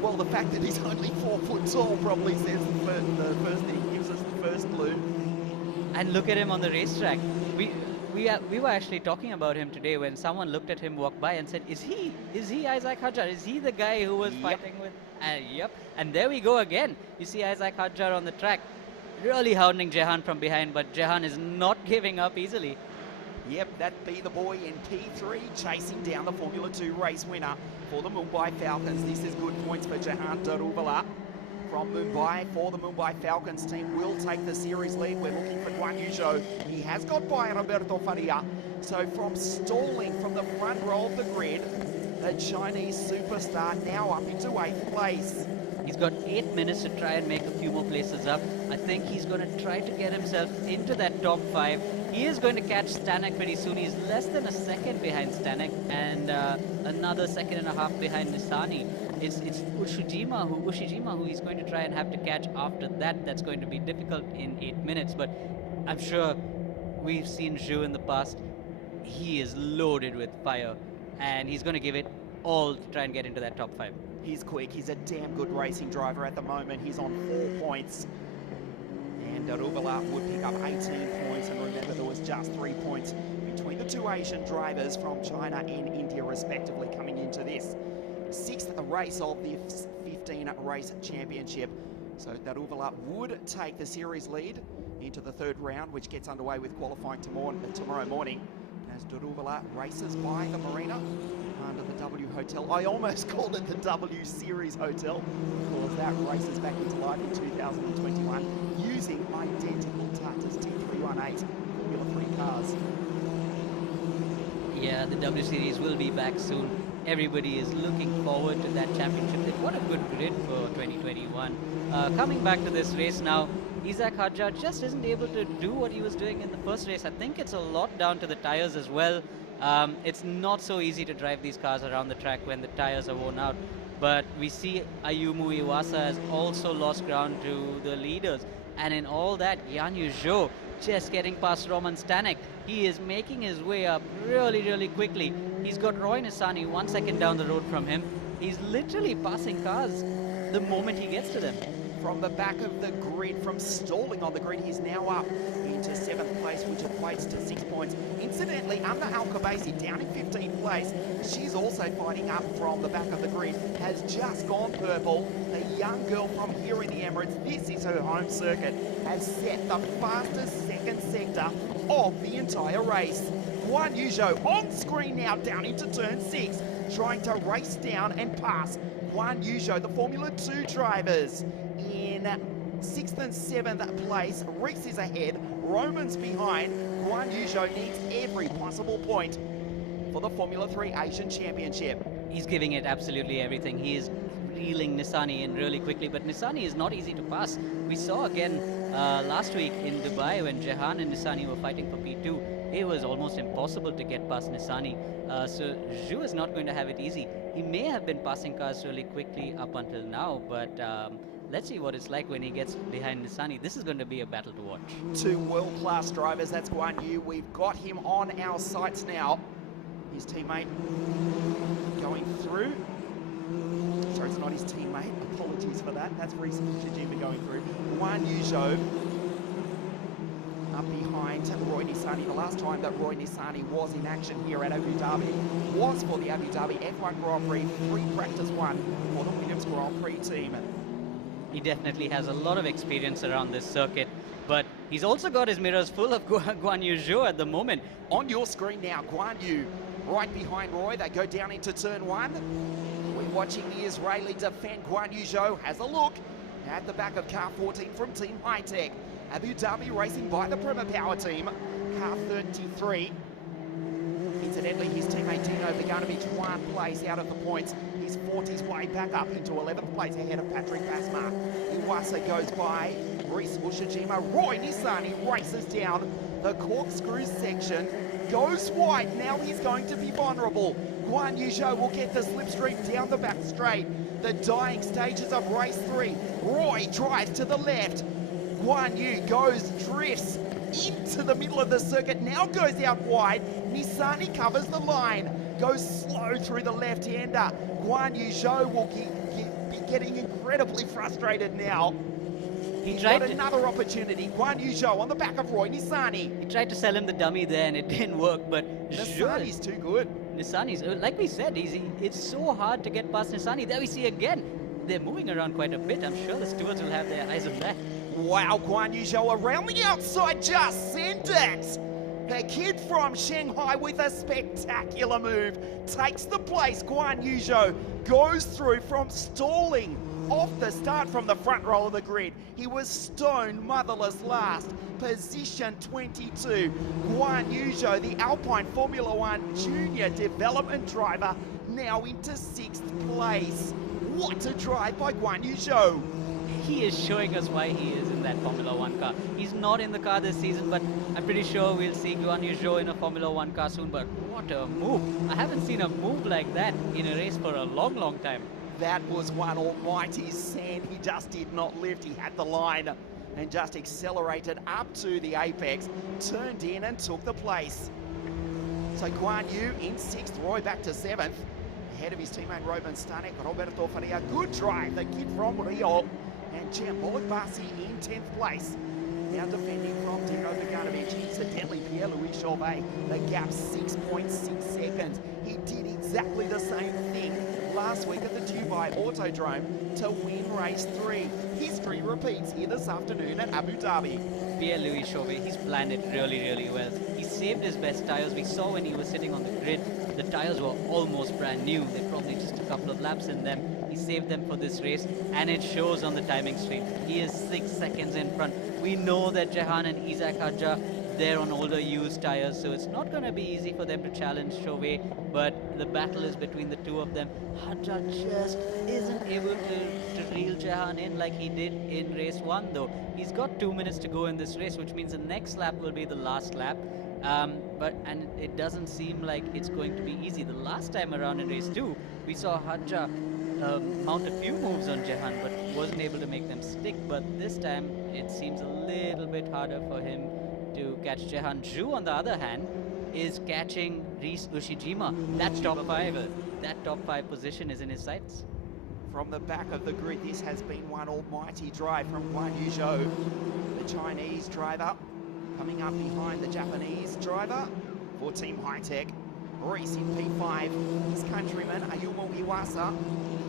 Well, the fact that he's only 4 foot tall probably says the first thing, gives us the first clue. And look at him on the racetrack. We were actually talking about him today when someone looked at him walk by and said, is he Isaac Hadjar? Is he the guy who was fighting with? Yep. And there we go again. You see Isaac Hadjar on the track, really hounding Jehan from behind, but Jehan is not giving up easily. Yep, that'd be the boy in P3 chasing down the Formula 2 race winner for the Mumbai Falcons. This is good points for Jehan Daruvala from Mumbai for the Mumbai Falcons team. Will take the series lead. We're looking for Guan Yu Zhou. He has got by Roberto Faria. So from stalling from the front row of the grid, the Chinese superstar now up into 8th place. He's got 8 minutes to try and make a few more places up. I think he's going to try to get himself into that top 5. He is going to catch Stanek pretty soon. He's less than a second behind Stanek and another 1.5 seconds behind Nissani. It's Ushijima who he's going to try and have to catch after that. That's going to be difficult in 8 minutes, but I'm sure we've seen Zhu in the past. He is loaded with fire and he's going to give it all to try and get into that top 5. He's quick. He's a damn good racing driver at the moment. He's on 4 points. And Daruvala would pick up 18 points. And remember, there was just 3 points between the 2 Asian drivers from China and India, respectively, coming into this 6th race of the 15 race championship. So Daruvala would take the series lead into the 3rd round, which gets underway with qualifying tomorrow morning, as Daruvala races by the marina under the W Hotel. I almost called it the W Series Hotel because that races back into life in 2021 using identical Tata's T318 Formula 3 cars. Yeah, the W Series will be back soon. Everybody is looking forward to that championship. What a good grid for 2021. Coming back to this race now, Isaac Hadjar just isn't able to do what he was doing in the first race. I think it's a lot down to the tires as well. It's not so easy to drive these cars around the track when the tires are worn out. But we see Ayumu Iwasa has also lost ground to the leaders. And in all that, Guan Yu Zhou just getting past Roman Stanek. He is making his way up really, really quickly. He's got Roy Nissani 1 second down the road from him. He's literally passing cars the moment he gets to them. from the back of the grid, from stalling on the grid. He's now up into 7th place, which equates to 6 points. Incidentally, Amna Al-Khabaisi down in 15th place. She's also fighting up from the back of the grid, has just gone purple. A young girl from here in the Emirates, this is her home circuit, has set the fastest second sector of the entire race. Guan Yuzhou on screen now, down into turn 6, trying to race down and pass Guan Yuzhou, the Formula 2 drivers, in 6th and 7th place. Reese is ahead, Roman's behind. Guan Yuzhou needs every possible point for the Formula 3 Asian Championship. He's giving it absolutely everything. He is reeling Nissani in really quickly, but Nissani is not easy to pass. We saw again last week in Dubai when Jehan and Nissani were fighting for P2. It was almost impossible to get past Nissani. So Zhu is not going to have it easy. He may have been passing cars really quickly up until now, but let's see what it's like when he gets behind Nissani. This is going to be a battle to watch. Two world-class drivers, that's Guan Yu. We've got him on our sights now. His teammate going through. Sorry, it's not his teammate. Apologies for that. That's Reese Shijima going through. Guan Yuzhou up behind Roy Nissani. The last time that Roy Nissani was in action here at Abu Dhabi was for the Abu Dhabi F1 Grand Prix, free practice one for the Williams Grand Prix team. He definitely has a lot of experience around this circuit, but he's also got his mirrors full of Guan Yuzhou at the moment. On your screen now, Guan Yu right behind Roy. They go down into turn 1. We're watching the Israeli defend. Guan Yuzhou has a look at the back of car 14 from Team High Tech. Abu Dhabi racing by the Prima Power team, car 33. Incidentally, his teammate Dino Beganovic 1 place out of the points. He's fought his way back up into 11th place ahead of Patrick Basma. Iwasa goes by, Reese Ushijima. Roy Nissani races down the corkscrew section, goes wide. Now he's going to be vulnerable. Guan Yuzhou will get the slipstream down the back straight. The dying stages of race 3. Roy drives to the left. Guan Yu drifts into the middle of the circuit, now goes out wide. Nissani covers the line, goes slow through the left-hander. Guan Yuzhou will be getting incredibly frustrated now. He's got another opportunity. Guan Yuzhou on the back of Roy Nissani. He tried to sell him the dummy there and it didn't work, but Nissani's too good. Nissani's, like we said, it's so hard to get past Nissani. There we see again. They're moving around quite a bit. I'm sure the stewards will have their eyes on that. Wow, Guan Yuzhou around the outside, just sent it. The kid from Shanghai with a spectacular move takes the place. Guan Yuzhou goes through from stalling off the start from the front row of the grid. He was stone motherless last, position 22. Guan Yuzhou, the Alpine Formula 1 junior development driver, now into 6th place. What a drive by Guan Yuzhou. He is showing us why he is in that Formula 1 car. He's not in the car this season, but I'm pretty sure we'll see Guan Yuzhou in a Formula 1 car soon. But what a move. I haven't seen a move like that in a race for a long, long time. That was one almighty sand. He just did not lift. He had the line and just accelerated up to the apex, turned in and took the place. So Guan Yu in 6th, Roy back to 7th. Ahead of his teammate Roman Stanek, Roberto Faria. Good drive, the kid from Rio. And Jehan Basi in 10th place. Now defending from Dino Beganovic. Incidentally, Pierre-Louis Chauvet, the gap 6.6 seconds. He did exactly the same thing last week at the Dubai Autodrome to win race 3. History repeats here this afternoon at Abu Dhabi. Pierre-Louis Chauvet, he's planned it really, really well. He saved his best tires. We saw when he was sitting on the grid, the tires were almost brand new. They probably just a couple of laps in them. He saved them for this race, and it shows on the timing stream. He is 6 seconds in front. We know that Jehan and Isaac Hadja, they're on older used tires, so it's not going to be easy for them to challenge Chauvet, but the battle is between the two of them. Hadja just isn't able to reel Jehan in like he did in race 1, though. He's got 2 minutes to go in this race, which means the next lap will be the last lap. And it doesn't seem like it's going to be easy. The last time around in race 2, we saw Hadja mount a few moves on Jehan, but wasn't able to make them stick. But this time, it seems a little bit harder for him to catch Jehan. Zhu, on the other hand, is catching Reese Ushijima. That top 5 position is in his sights. from the back of the grid. This has been one almighty drive from Guan Yu Zhou, the Chinese driver, coming up behind the Japanese driver for Team High-Tech. Racing P5, his countryman Ayumu Iwasa,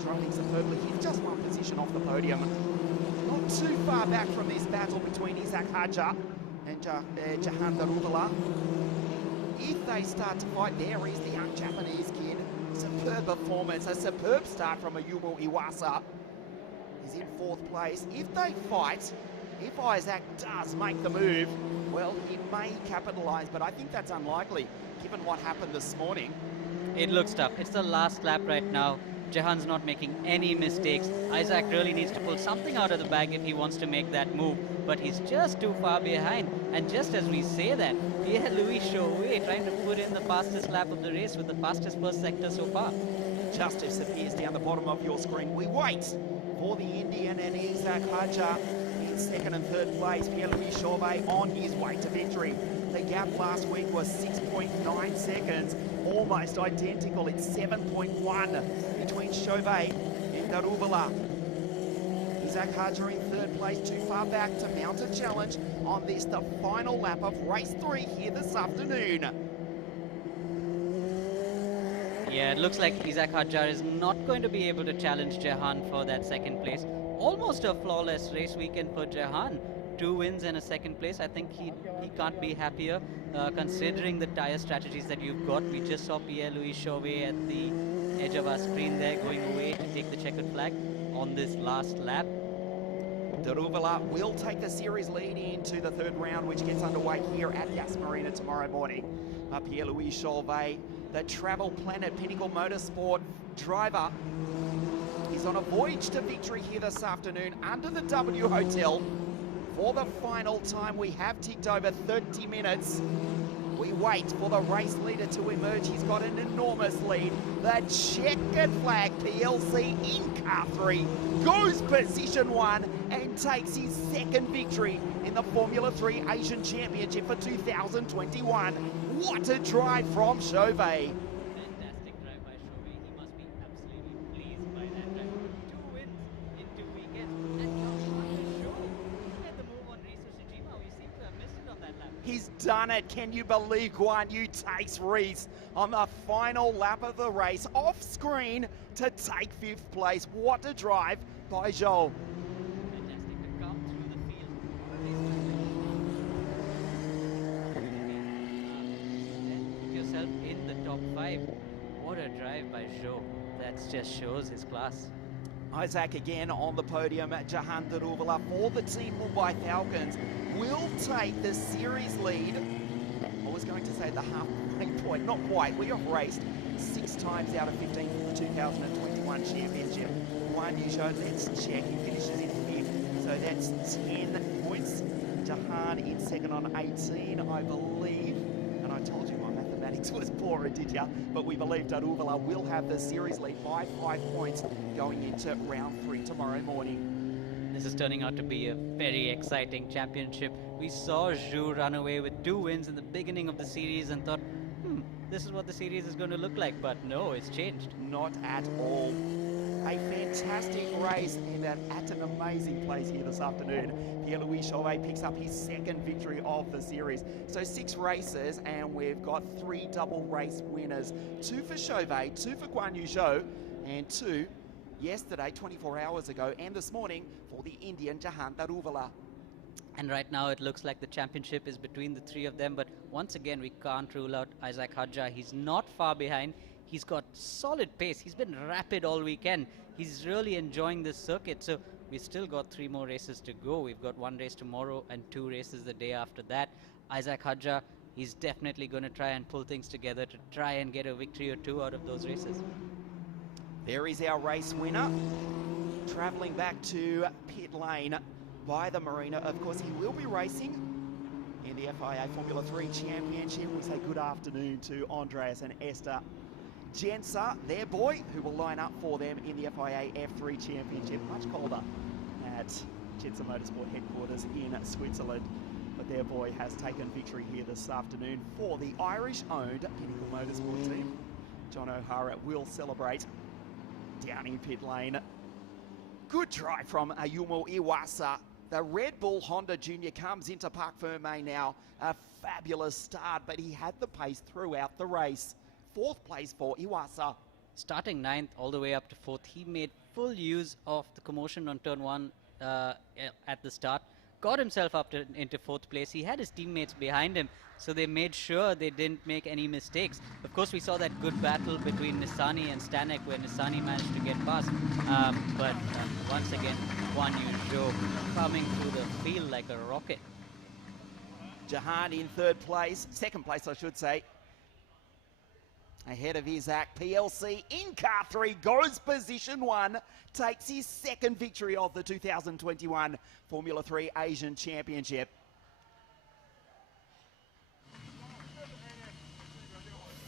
driving superbly. He's just one position off the podium. Not too far back from this battle between Isaac Hadja and Jehan Daruvala. If they start to fight, there is the young Japanese kid. Superb performance, a superb start from Ayumu Iwasa. He's in 4th place. If they fight, if Isaac does make the move, well, he may capitalise, but I think that's unlikely, given what happened this morning. It looks tough. It's the last lap right now. Jehan's not making any mistakes. Isaac really needs to pull something out of the bag if he wants to make that move, but he's just too far behind. And just as we say that, Pierre-Louis Chauvet trying to put in the fastest lap of the race with the fastest first sector so far. Justice appears down the bottom of your screen. We wait for the Indian and Isaac Hadja in 2nd and 3rd place. Pierre-Louis Chauvet on his way to victory. The gap last week was 6.9 seconds, almost identical. It's 7.1 between Chauvet and Daruvala. Isaac Hadja in 3rd place, too far back to mount a challenge on this, the final lap of race 3 here this afternoon. Yeah, it looks like Isaac Hadja is not going to be able to challenge Jehan for that 2nd place. Almost a flawless race weekend for Jehan. 2 wins and a 2nd place. I think he can't be happier considering the tyre strategies that you've got. We just saw Pierre-Louis Chauvet at the edge of our screen there going away to take the checkered flag on this last lap. Daruvala will take the series lead into the 3rd round, which gets underway here at Yas Marina tomorrow morning. Pierre-Louis Chauvet, the Travel Planet Pinnacle Motorsport driver, is on a voyage to victory here this afternoon under the W Hotel. For the final time, we have ticked over 30 minutes. We wait for the race leader to emerge. He's got an enormous lead. The checkered flag PLC in car 3 goes position 1 and takes his 2nd victory in the Formula 3 Asian Championship for 2021. What a drive from Chauvet. Fantastic drive by Chauvet. He must be absolutely pleased by that drive. 2 wins in 2 weekends, and you're trying to show. Look at the move on Risu Sujima. We seem to have missed it on that lap. He's done it. Can you believe Guan Yu takes Reese on the final lap of the race off screen to take 5th place? What a drive by Zhou. Fantastic to come through the field. Then put yourself in the top 5. What a drive by Zhou. That just shows his class. Isaac again on the podium. Jehan Daruvala for the Team Mumbai Falcons will take the series lead. I was going to say the halfway point, not quite. We have raced 6 times out of 15 for the 2021 championship. Guan Yu Zhou, let's check, he finishes in 5th, so that's 10 points. Jehan in 2nd on 18, I believe. And I told you my mathematics was poorer, did ya? But we believe Daruvala will have the series lead by 5 points going into round 3 tomorrow morning. This is turning out to be a very exciting championship. We saw Zhu run away with 2 wins in the beginning of the series and thought, this is what the series is going to look like, but no, it's changed. Not at all. A fantastic race and at an amazing place here this afternoon. Pierre-Louis Chauvet picks up his 2nd victory of the series. So 6 races and we've got 3 double race winners. 2 for Chauvet, 2 for Guan Yu Zhou, and 2 yesterday, 24 hours ago, and this morning for the Indian Jehan Daruvala. And right now it looks like the championship is between the 3 of them, but once again we can't rule out Isaac Hadja. He's not far behind. He's got solid pace. He's been rapid all weekend. He's really enjoying this circuit. So we've still got 3 more races to go. We've got 1 race tomorrow and 2 races the day after that. Isaac Hadja, he's definitely going to try and pull things together to try and get a victory or 2 out of those races. There is our race winner, travelling back to pit lane by the marina. Of course, he will be racing in the FIA Formula 3 Championship. We say good afternoon to Andreas and Esther Jensa, their boy, who will line up for them in the FIA F3 Championship. Much colder at Jensa Motorsport headquarters in Switzerland. But their boy has taken victory here this afternoon for the Irish-owned Pinnacle Motorsport team. John O'Hara will celebrate down in pit lane good drive from Ayumu Iwasa. The Red Bull Honda Junior comes into Parc Ferme now. A fabulous start, but he had the pace throughout the race. 4th place for Iwasa. Starting 9th all the way up to 4th, he made full use of the commotion on turn 1 at the start. Got himself up into 4th place. He had his teammates behind him, so they made sure they didn't make any mistakes. Of course, we saw that good battle between Nissany and Stanek where Nissany managed to get past. But once again, Guan Yu Zhou coming through the field like a rocket. Jehan in 3rd place, 2nd place I should say. Ahead of Isaac, PLC in car 3, goes position 1, takes his 2nd victory of the 2021 Formula 3 Asian Championship.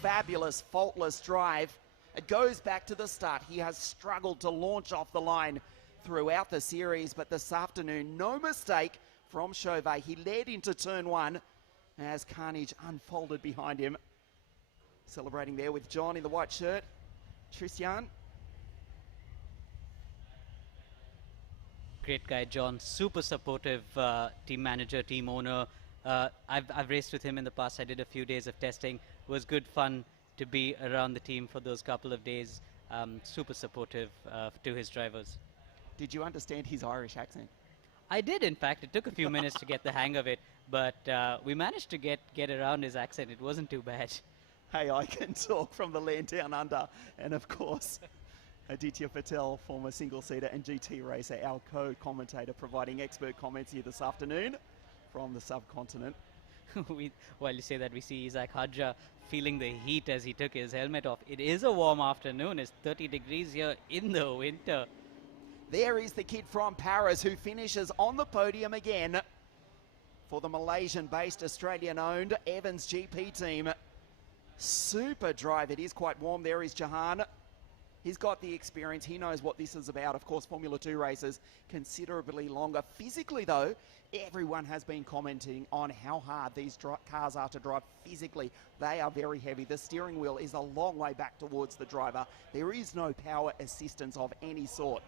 Fabulous, faultless drive. It goes back to the start. He has struggled to launch off the line throughout the series, but this afternoon, no mistake from Chauvet. He led into turn 1 as carnage unfolded behind him. Celebrating there with John in the white shirt. Tristan. Great guy, John. Super supportive team manager, team owner. I've raced with him in the past. I did a few days of testing. It was good fun to be around the team for those couple of days. Super supportive to his drivers. Did you understand his Irish accent? I did, in fact. It took a few minutes to get the hang of it, but we managed to get around his accent. It wasn't too bad. Hey, I can talk from the land down under. And of course, Aditya Patel, former single-seater and GT racer, our co-commentator, providing expert comments here this afternoon from the subcontinent. While you say that, we see Isaac Hadja feeling the heat as he took his helmet off. It is a warm afternoon. It's 30 degrees here in the winter. There is the kid from Paris who finishes on the podium again for the Malaysian-based, Australian-owned Evans GP team. Super drive. It is quite warm. There is Jehan. He's got the experience. He knows what this is about. Of course, Formula 2 races considerably longer. Physically, though, everyone has been commenting on how hard these cars are to drive physically. They are very heavy. The steering wheel is a long way back towards the driver. There is no power assistance of any sort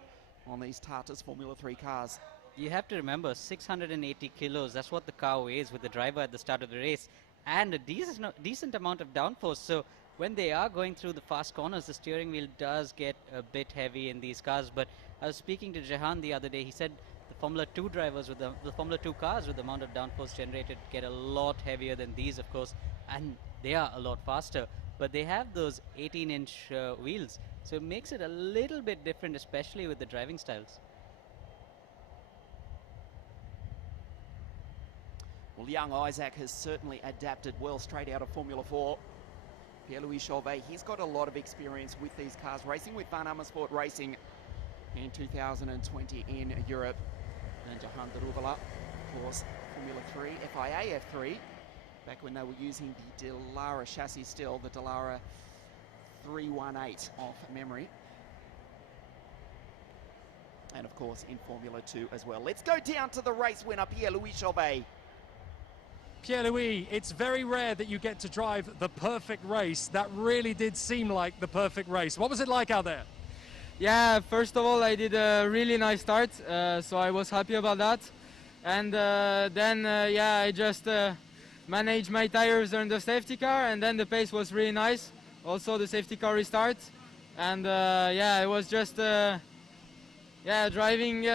on these Tartas Formula 3 cars. You have to remember, 680 kilos. That's what the car weighs with the driver at the start of the race. And a decent amount of downforce. So when they are going through the fast corners, the steering wheel does get a bit heavy in these cars. But I was speaking to Jehan the other day. He said the Formula 2 drivers with the Formula 2 cars with the amount of downforce generated get a lot heavier than these, of course. And they are a lot faster. But they have those 18-inch wheels. So it makes it a little bit different, especially with the driving styles. Well, young Isaac has certainly adapted well straight out of Formula 4. Pierre-Louis Chauvet, he's got a lot of experience with these cars, racing with Van Amersfoort Racing in 2020 in Europe. And Jehan Daruvala, of course, Formula 3, FIA F3, back when they were using the Dallara chassis still, the Dallara 318 off memory. And of course in Formula 2 as well. Let's go down to the race winner, Pierre-Louis Chauvet. Pierre-Louis, it's very rare that you get to drive the perfect race. That really did seem like the perfect race. What was it like out there? Yeah, first of all, I did a really nice start, so I was happy about that. And then, yeah, I just managed my tires on the safety car, and then the pace was really nice. Also, the safety car restart. And yeah, it was just yeah, driving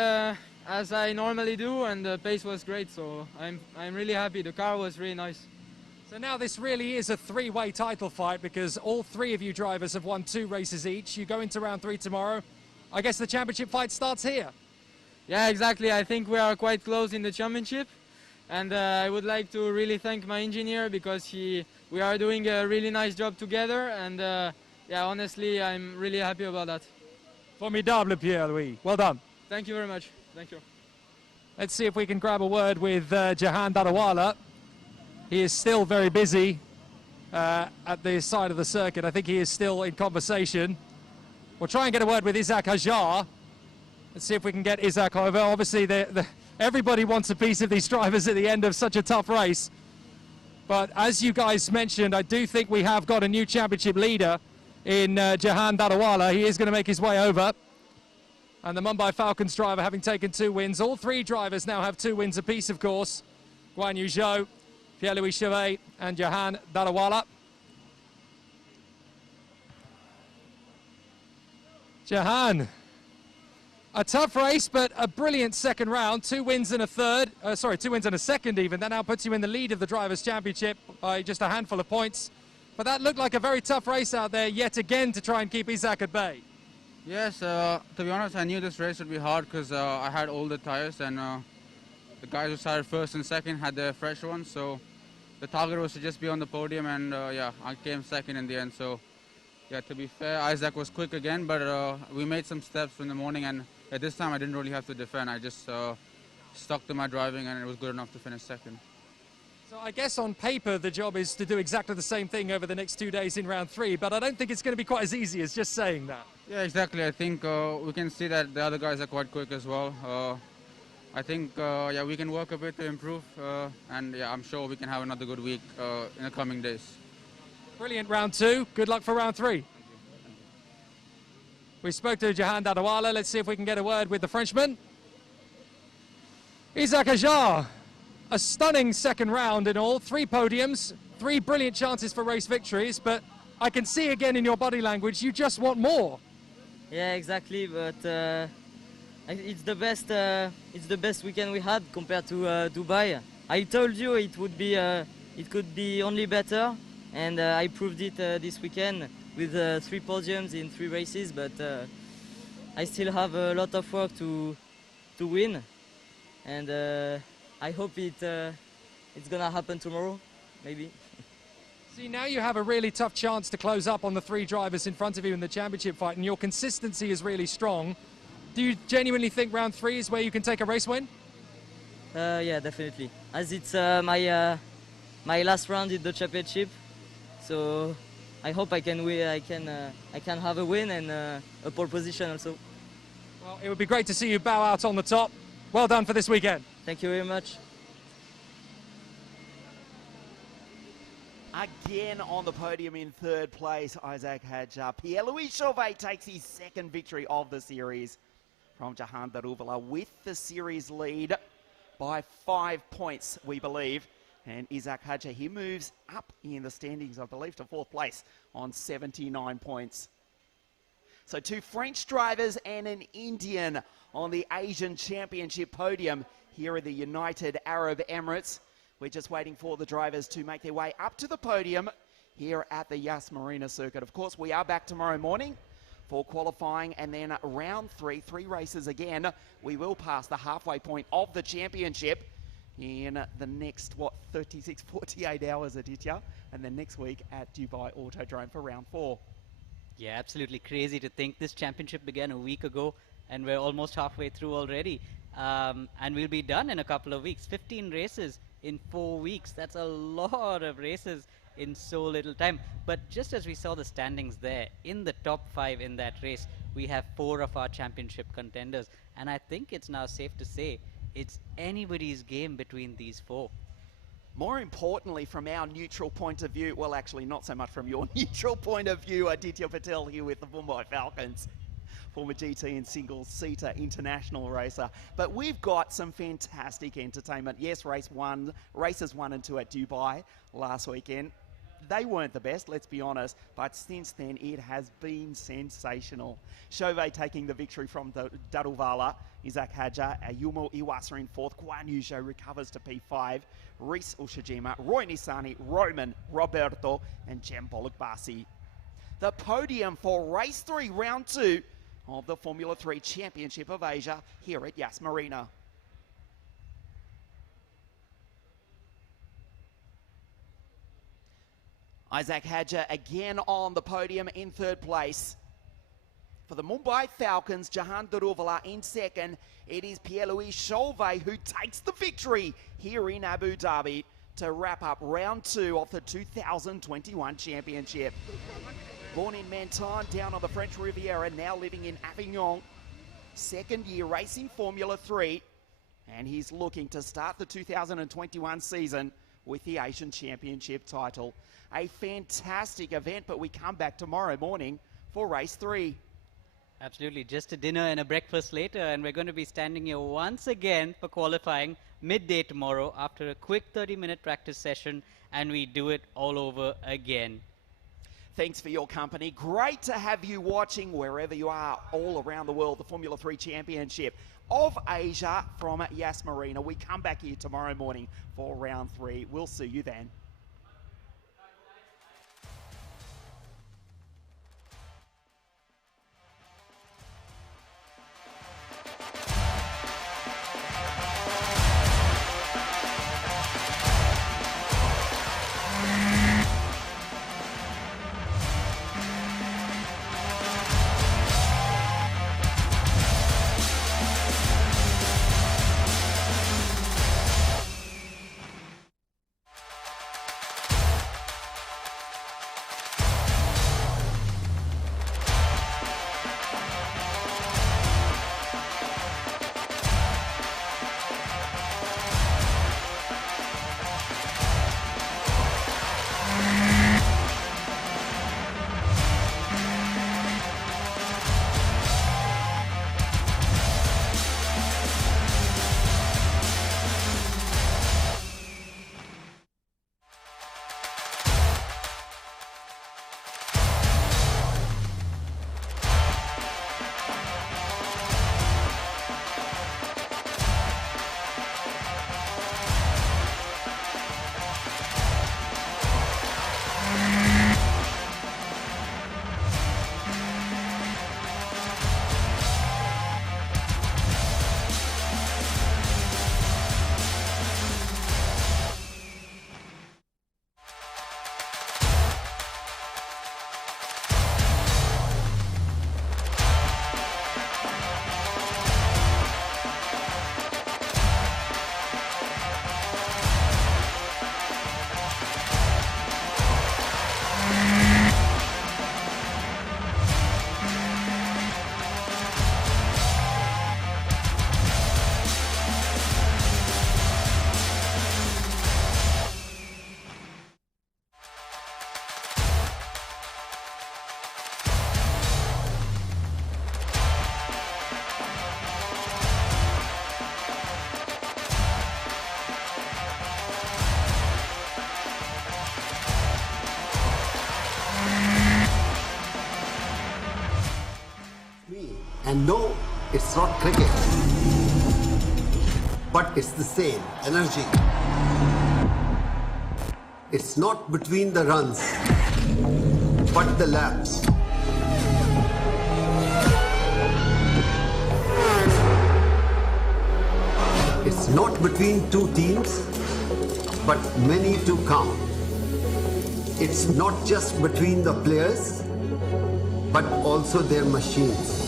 as I normally do, and the pace was great, so I'm really happy. The car was really nice. So now this really is a three-way title fight because all three of you drivers have won 2 races each. You go into round 3 tomorrow. I guess the championship fight starts here. Yeah, exactly. I think we are quite close in the championship, and I would like to really thank my engineer because we are doing a really nice job together, and yeah, honestly, I'm really happy about that. Formidable, Pierre-Louis. Well done. Thank you very much. Thank you. Let's see if we can grab a word with Jehan Daruvala. He is still very busy at the side of the circuit. I think he is still in conversation. We'll try and get a word with Isaac Hajar. Let's see if we can get Isaac over. Obviously, everybody wants a piece of these drivers at the end of such a tough race. But as you guys mentioned, I do think we have got a new championship leader in Jehan Daruvala. He is going to make his way over. And the Mumbai Falcons driver having taken 2 wins. All 3 drivers now have 2 wins apiece, of course. Guan Yu Zhou, Pierre-Louis Chauvet and Jehan Daruvala. Jehan, a tough race, but a brilliant second round. 2 wins and a third. 2 wins and a second even. That now puts you in the lead of the Drivers' Championship by just a handful of points. But that looked like a very tough race out there yet again to try and keep Isaac at bay. Yes, to be honest, I knew this race would be hard because I had older tires and the guys who started first and second had their fresh ones. So the target was to just be on the podium, and yeah, I came second in the end. So yeah, to be fair, Isaac was quick again, but we made some steps in the morning, and at this time I didn't really have to defend. I just stuck to my driving, and it was good enough to finish second. So I guess on paper the job is to do exactly the same thing over the next 2 days in round 3, but I don't think it's going to be quite as easy as just saying that. Yeah, exactly. I think we can see that the other guys are quite quick as well. I think yeah, we can work a bit to improve, and yeah, I'm sure we can have another good week in the coming days. Brilliant round 2. Good luck for round 3. We spoke to Jehan Daruvala. Let's see if we can get a word with the Frenchman. Isaac Hajar, a stunning second round in all. 3 podiums, 3 brilliant chances for race victories, but I can see again in your body language you just want more. Yeah, exactly, but it's the best weekend we had compared to Dubai. I told you it would be it could be only better, and I proved it this weekend with 3 podiums in 3 races, but I still have a lot of work to win, and I hope it's gonna happen tomorrow, maybe. See, now you have a really tough chance to close up on the 3 drivers in front of you in the championship fight, and your consistency is really strong. Do you genuinely think round 3 is where you can take a race win? Yeah, definitely. As it's my last round in the championship, so I hope I can win. I can have a win and a pole position also. Well, it would be great to see you bow out on the top. Well done for this weekend. Thank you very much. Again on the podium in 3rd place, Isaac Hajar. Pierre-Louis Chauvet takes his 2nd victory of the series from Jehan Daruvala with the series lead by 5 points, we believe. And Isaac Hajar, he moves up in the standings, I believe, to 4th place on 79 points. So 2 French drivers and an Indian on the Asian Championship podium here in the United Arab Emirates. We're just waiting for the drivers to make their way up to the podium here at the Yas Marina circuit. Of course, we are back tomorrow morning for qualifying, and then round 3 races again. We will pass the halfway point of the championship in the next, 36, 48 hours, Aditya, and then next week at Dubai Autodrome for round 4. Yeah, absolutely crazy to think this championship began a week ago and we're almost halfway through already. And we'll be done in a couple of weeks. 15 races in 4 weeks. That's a lot of races in so little time. But just as we saw the standings there, in the top 5 in that race, we have 4 of our championship contenders. And I think it's now safe to say it's anybody's game between these 4. More importantly, from our neutral point of view, well, actually not so much from your neutral point of view, Aditya Patel here with the Mumbai Falcons, former GT and single-seater international racer. But we've got some fantastic entertainment. Yes, races 1 and 2 at Dubai last weekend. They weren't the best, let's be honest, but since then it has been sensational. Chauvet taking the victory from Daruvala, Isaac Hajar, Ayumu Iwasa in 4th, Guan Yu Zhou recovers to P5, Reese Ushijima, Roy Nisani, Roman, Roberto, and Jem Bologbasi. The podium for race 3, round 2 of the Formula 3 Championship of Asia here at Yas Marina. Isaac Hajar again on the podium in 3rd place. For the Mumbai Falcons, Jehan Daruvala in 2nd. It is Pierre-Louis Chauvet who takes the victory here in Abu Dhabi to wrap up round 2 of the 2021 championship. Born in Menton, down on the French Riviera, now living in Avignon. 2nd year racing Formula 3. And he's looking to start the 2021 season with the Asian Championship title. A fantastic event, but we come back tomorrow morning for race 3. Absolutely, just a dinner and a breakfast later, and we're going to be standing here once again for qualifying midday tomorrow after a quick 30-minute practice session, and we do it all over again. Thanks for your company. Great to have you watching wherever you are all around the world. The Formula 3 Championship of Asia from Yas Marina. We come back here tomorrow morning for round 3. We'll see you then. And no, it's not cricket, but it's the same energy. It's not between the runs, but the laps. It's not between two teams, but many to count. It's not just between the players, but also their machines.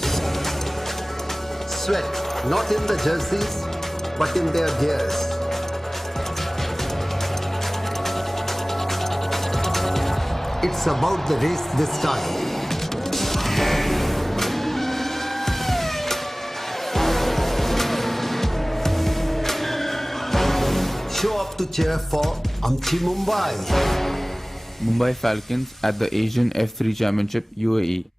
Sweat, not in the jerseys, but in their gears. It's about the race this time. Show up to cheer for Amchi Mumbai. Mumbai Falcons at the Asian F3 Championship UAE.